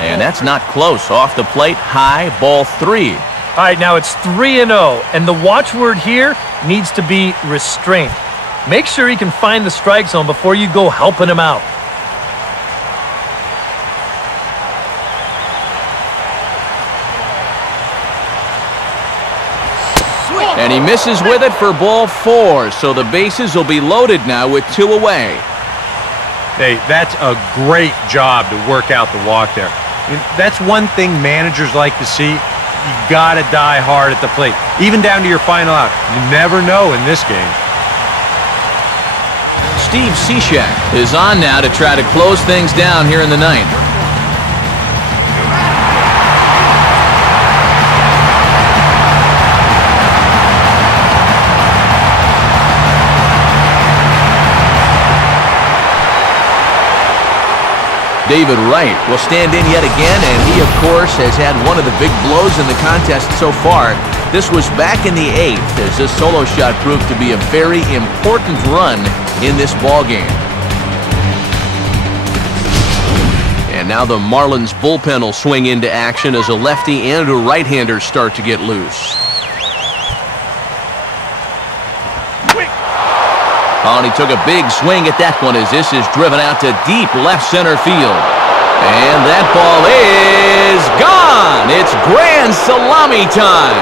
And that's not close. Off the plate, high, ball 3. All right, now it's 3-0, and the watchword here needs to be restraint. Make sure he can find the strike zone before you go helping him out. And he misses with it for ball 4, so the bases will be loaded now with 2 away. Hey, that's a great job to work out the walk there. I mean, that's one thing managers like to see. you gotta die hard at the plate, even down to your final out. You never know in this game. Steve Cishek is on now to try to close things down here in the ninth. David Wright will stand in yet again, and he, of course, has had one of the big blows in the contest so far. This was back in the 8th, as this solo shot proved to be a very important run in this ballgame. And now the Marlins bullpen will swing into action as a lefty and a right-hander start to get loose. Oh, and he took a big swing at that one as this is driven out to deep left center field. And that ball is gone. It's grand salami time.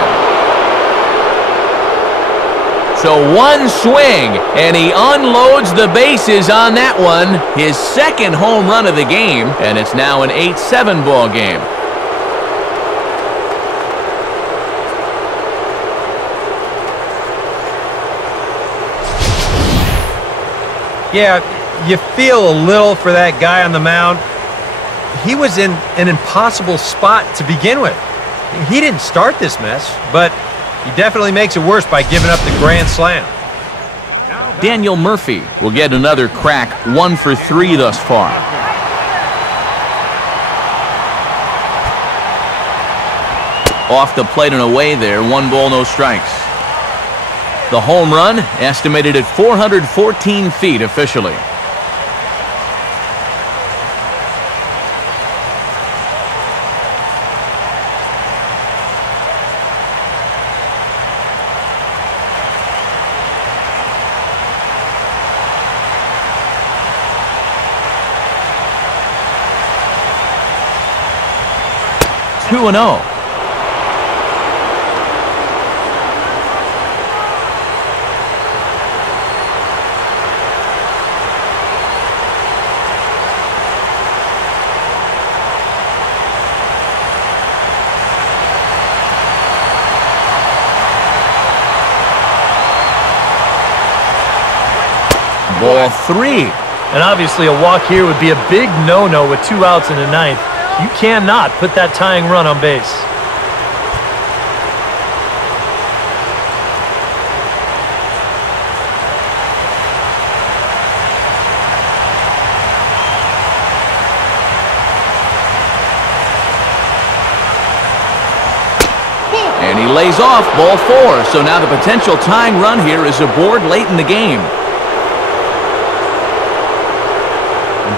So one swing, and he unloads the bases on that one. His second home run of the game, and it's now an 8-7 ball game. Yeah, you feel a little for that guy on the mound. He was in an impossible spot to begin with. He didn't start this mess, but he definitely makes it worse by giving up the grand slam. Daniel Murphy will get another crack, 1 for 3 thus far. Off the plate and away there, 1 ball, no strikes. The home run estimated at 414 feet officially. Two and 0. Ball 3. And obviously a walk here would be a big no-no with 2 outs in the ninth. You cannot put that tying run on base. And he lays off, ball 4. So now the potential tying run here is aboard late in the game.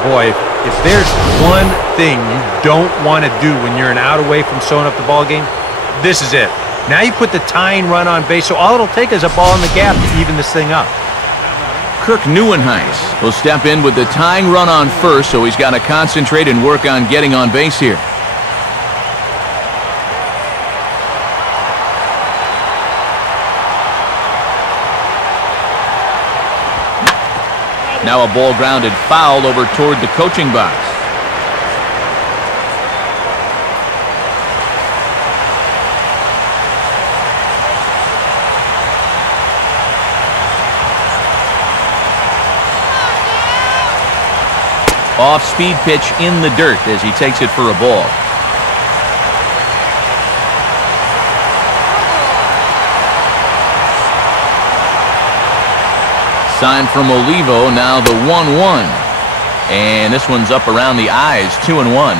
Boy, if there's one thing you don't want to do when you're an out away from sewing up the ball game, this is it. Now you put the tying run on base, so all it'll take is a ball in the gap to even this thing up. Kirk Neuenhuis will step in with the tying run on first, so he's got to concentrate and work on getting on base here. Now a ball grounded foul over toward the coaching box. Off-speed pitch in the dirt as he takes it for a ball. Sign from Olivo, now the 1-1. And this one's up around the eyes, 2-1.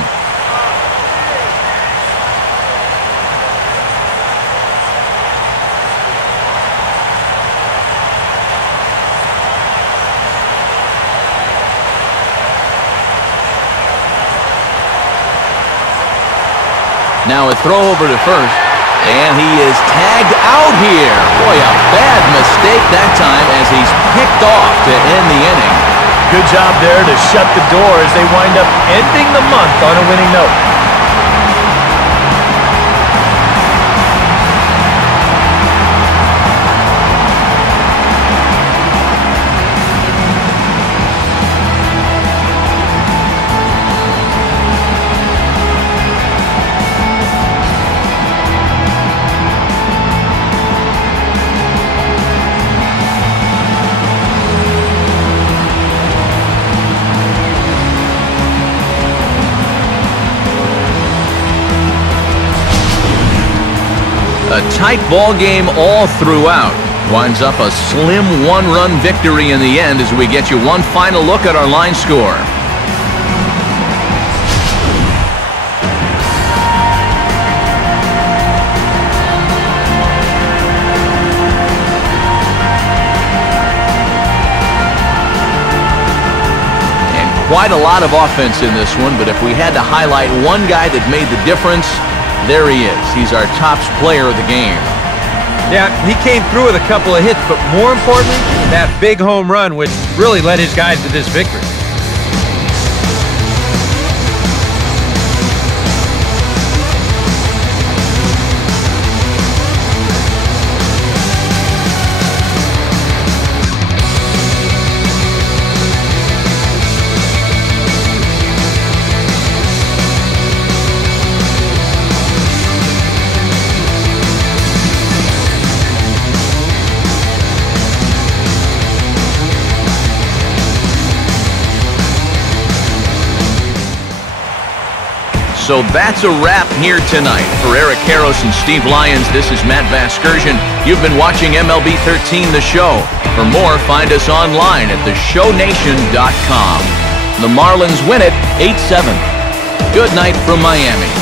Now a throw over to first. And he is tagged out here. Boy, a bad mistake that time as he's picked off to end the inning. Good job there to shut the door as they wind up ending the month on a winning note. A tight ball game all throughout. Winds up a slim one-run victory in the end as we get you one final look at our line score. Quite a lot of offense in this one, but if we had to highlight one guy that made the difference, there he is. He's our top player of the game. Yeah, he came through with a couple of hits, but more importantly, that big home run, which really led his guys to this victory. So that's a wrap here tonight. For Eric Karros and Steve Lyons, this is Matt Vasgersian. You've been watching MLB 13 The Show. For more, find us online at theshownation.com. The Marlins win it 8-7. Good night from Miami.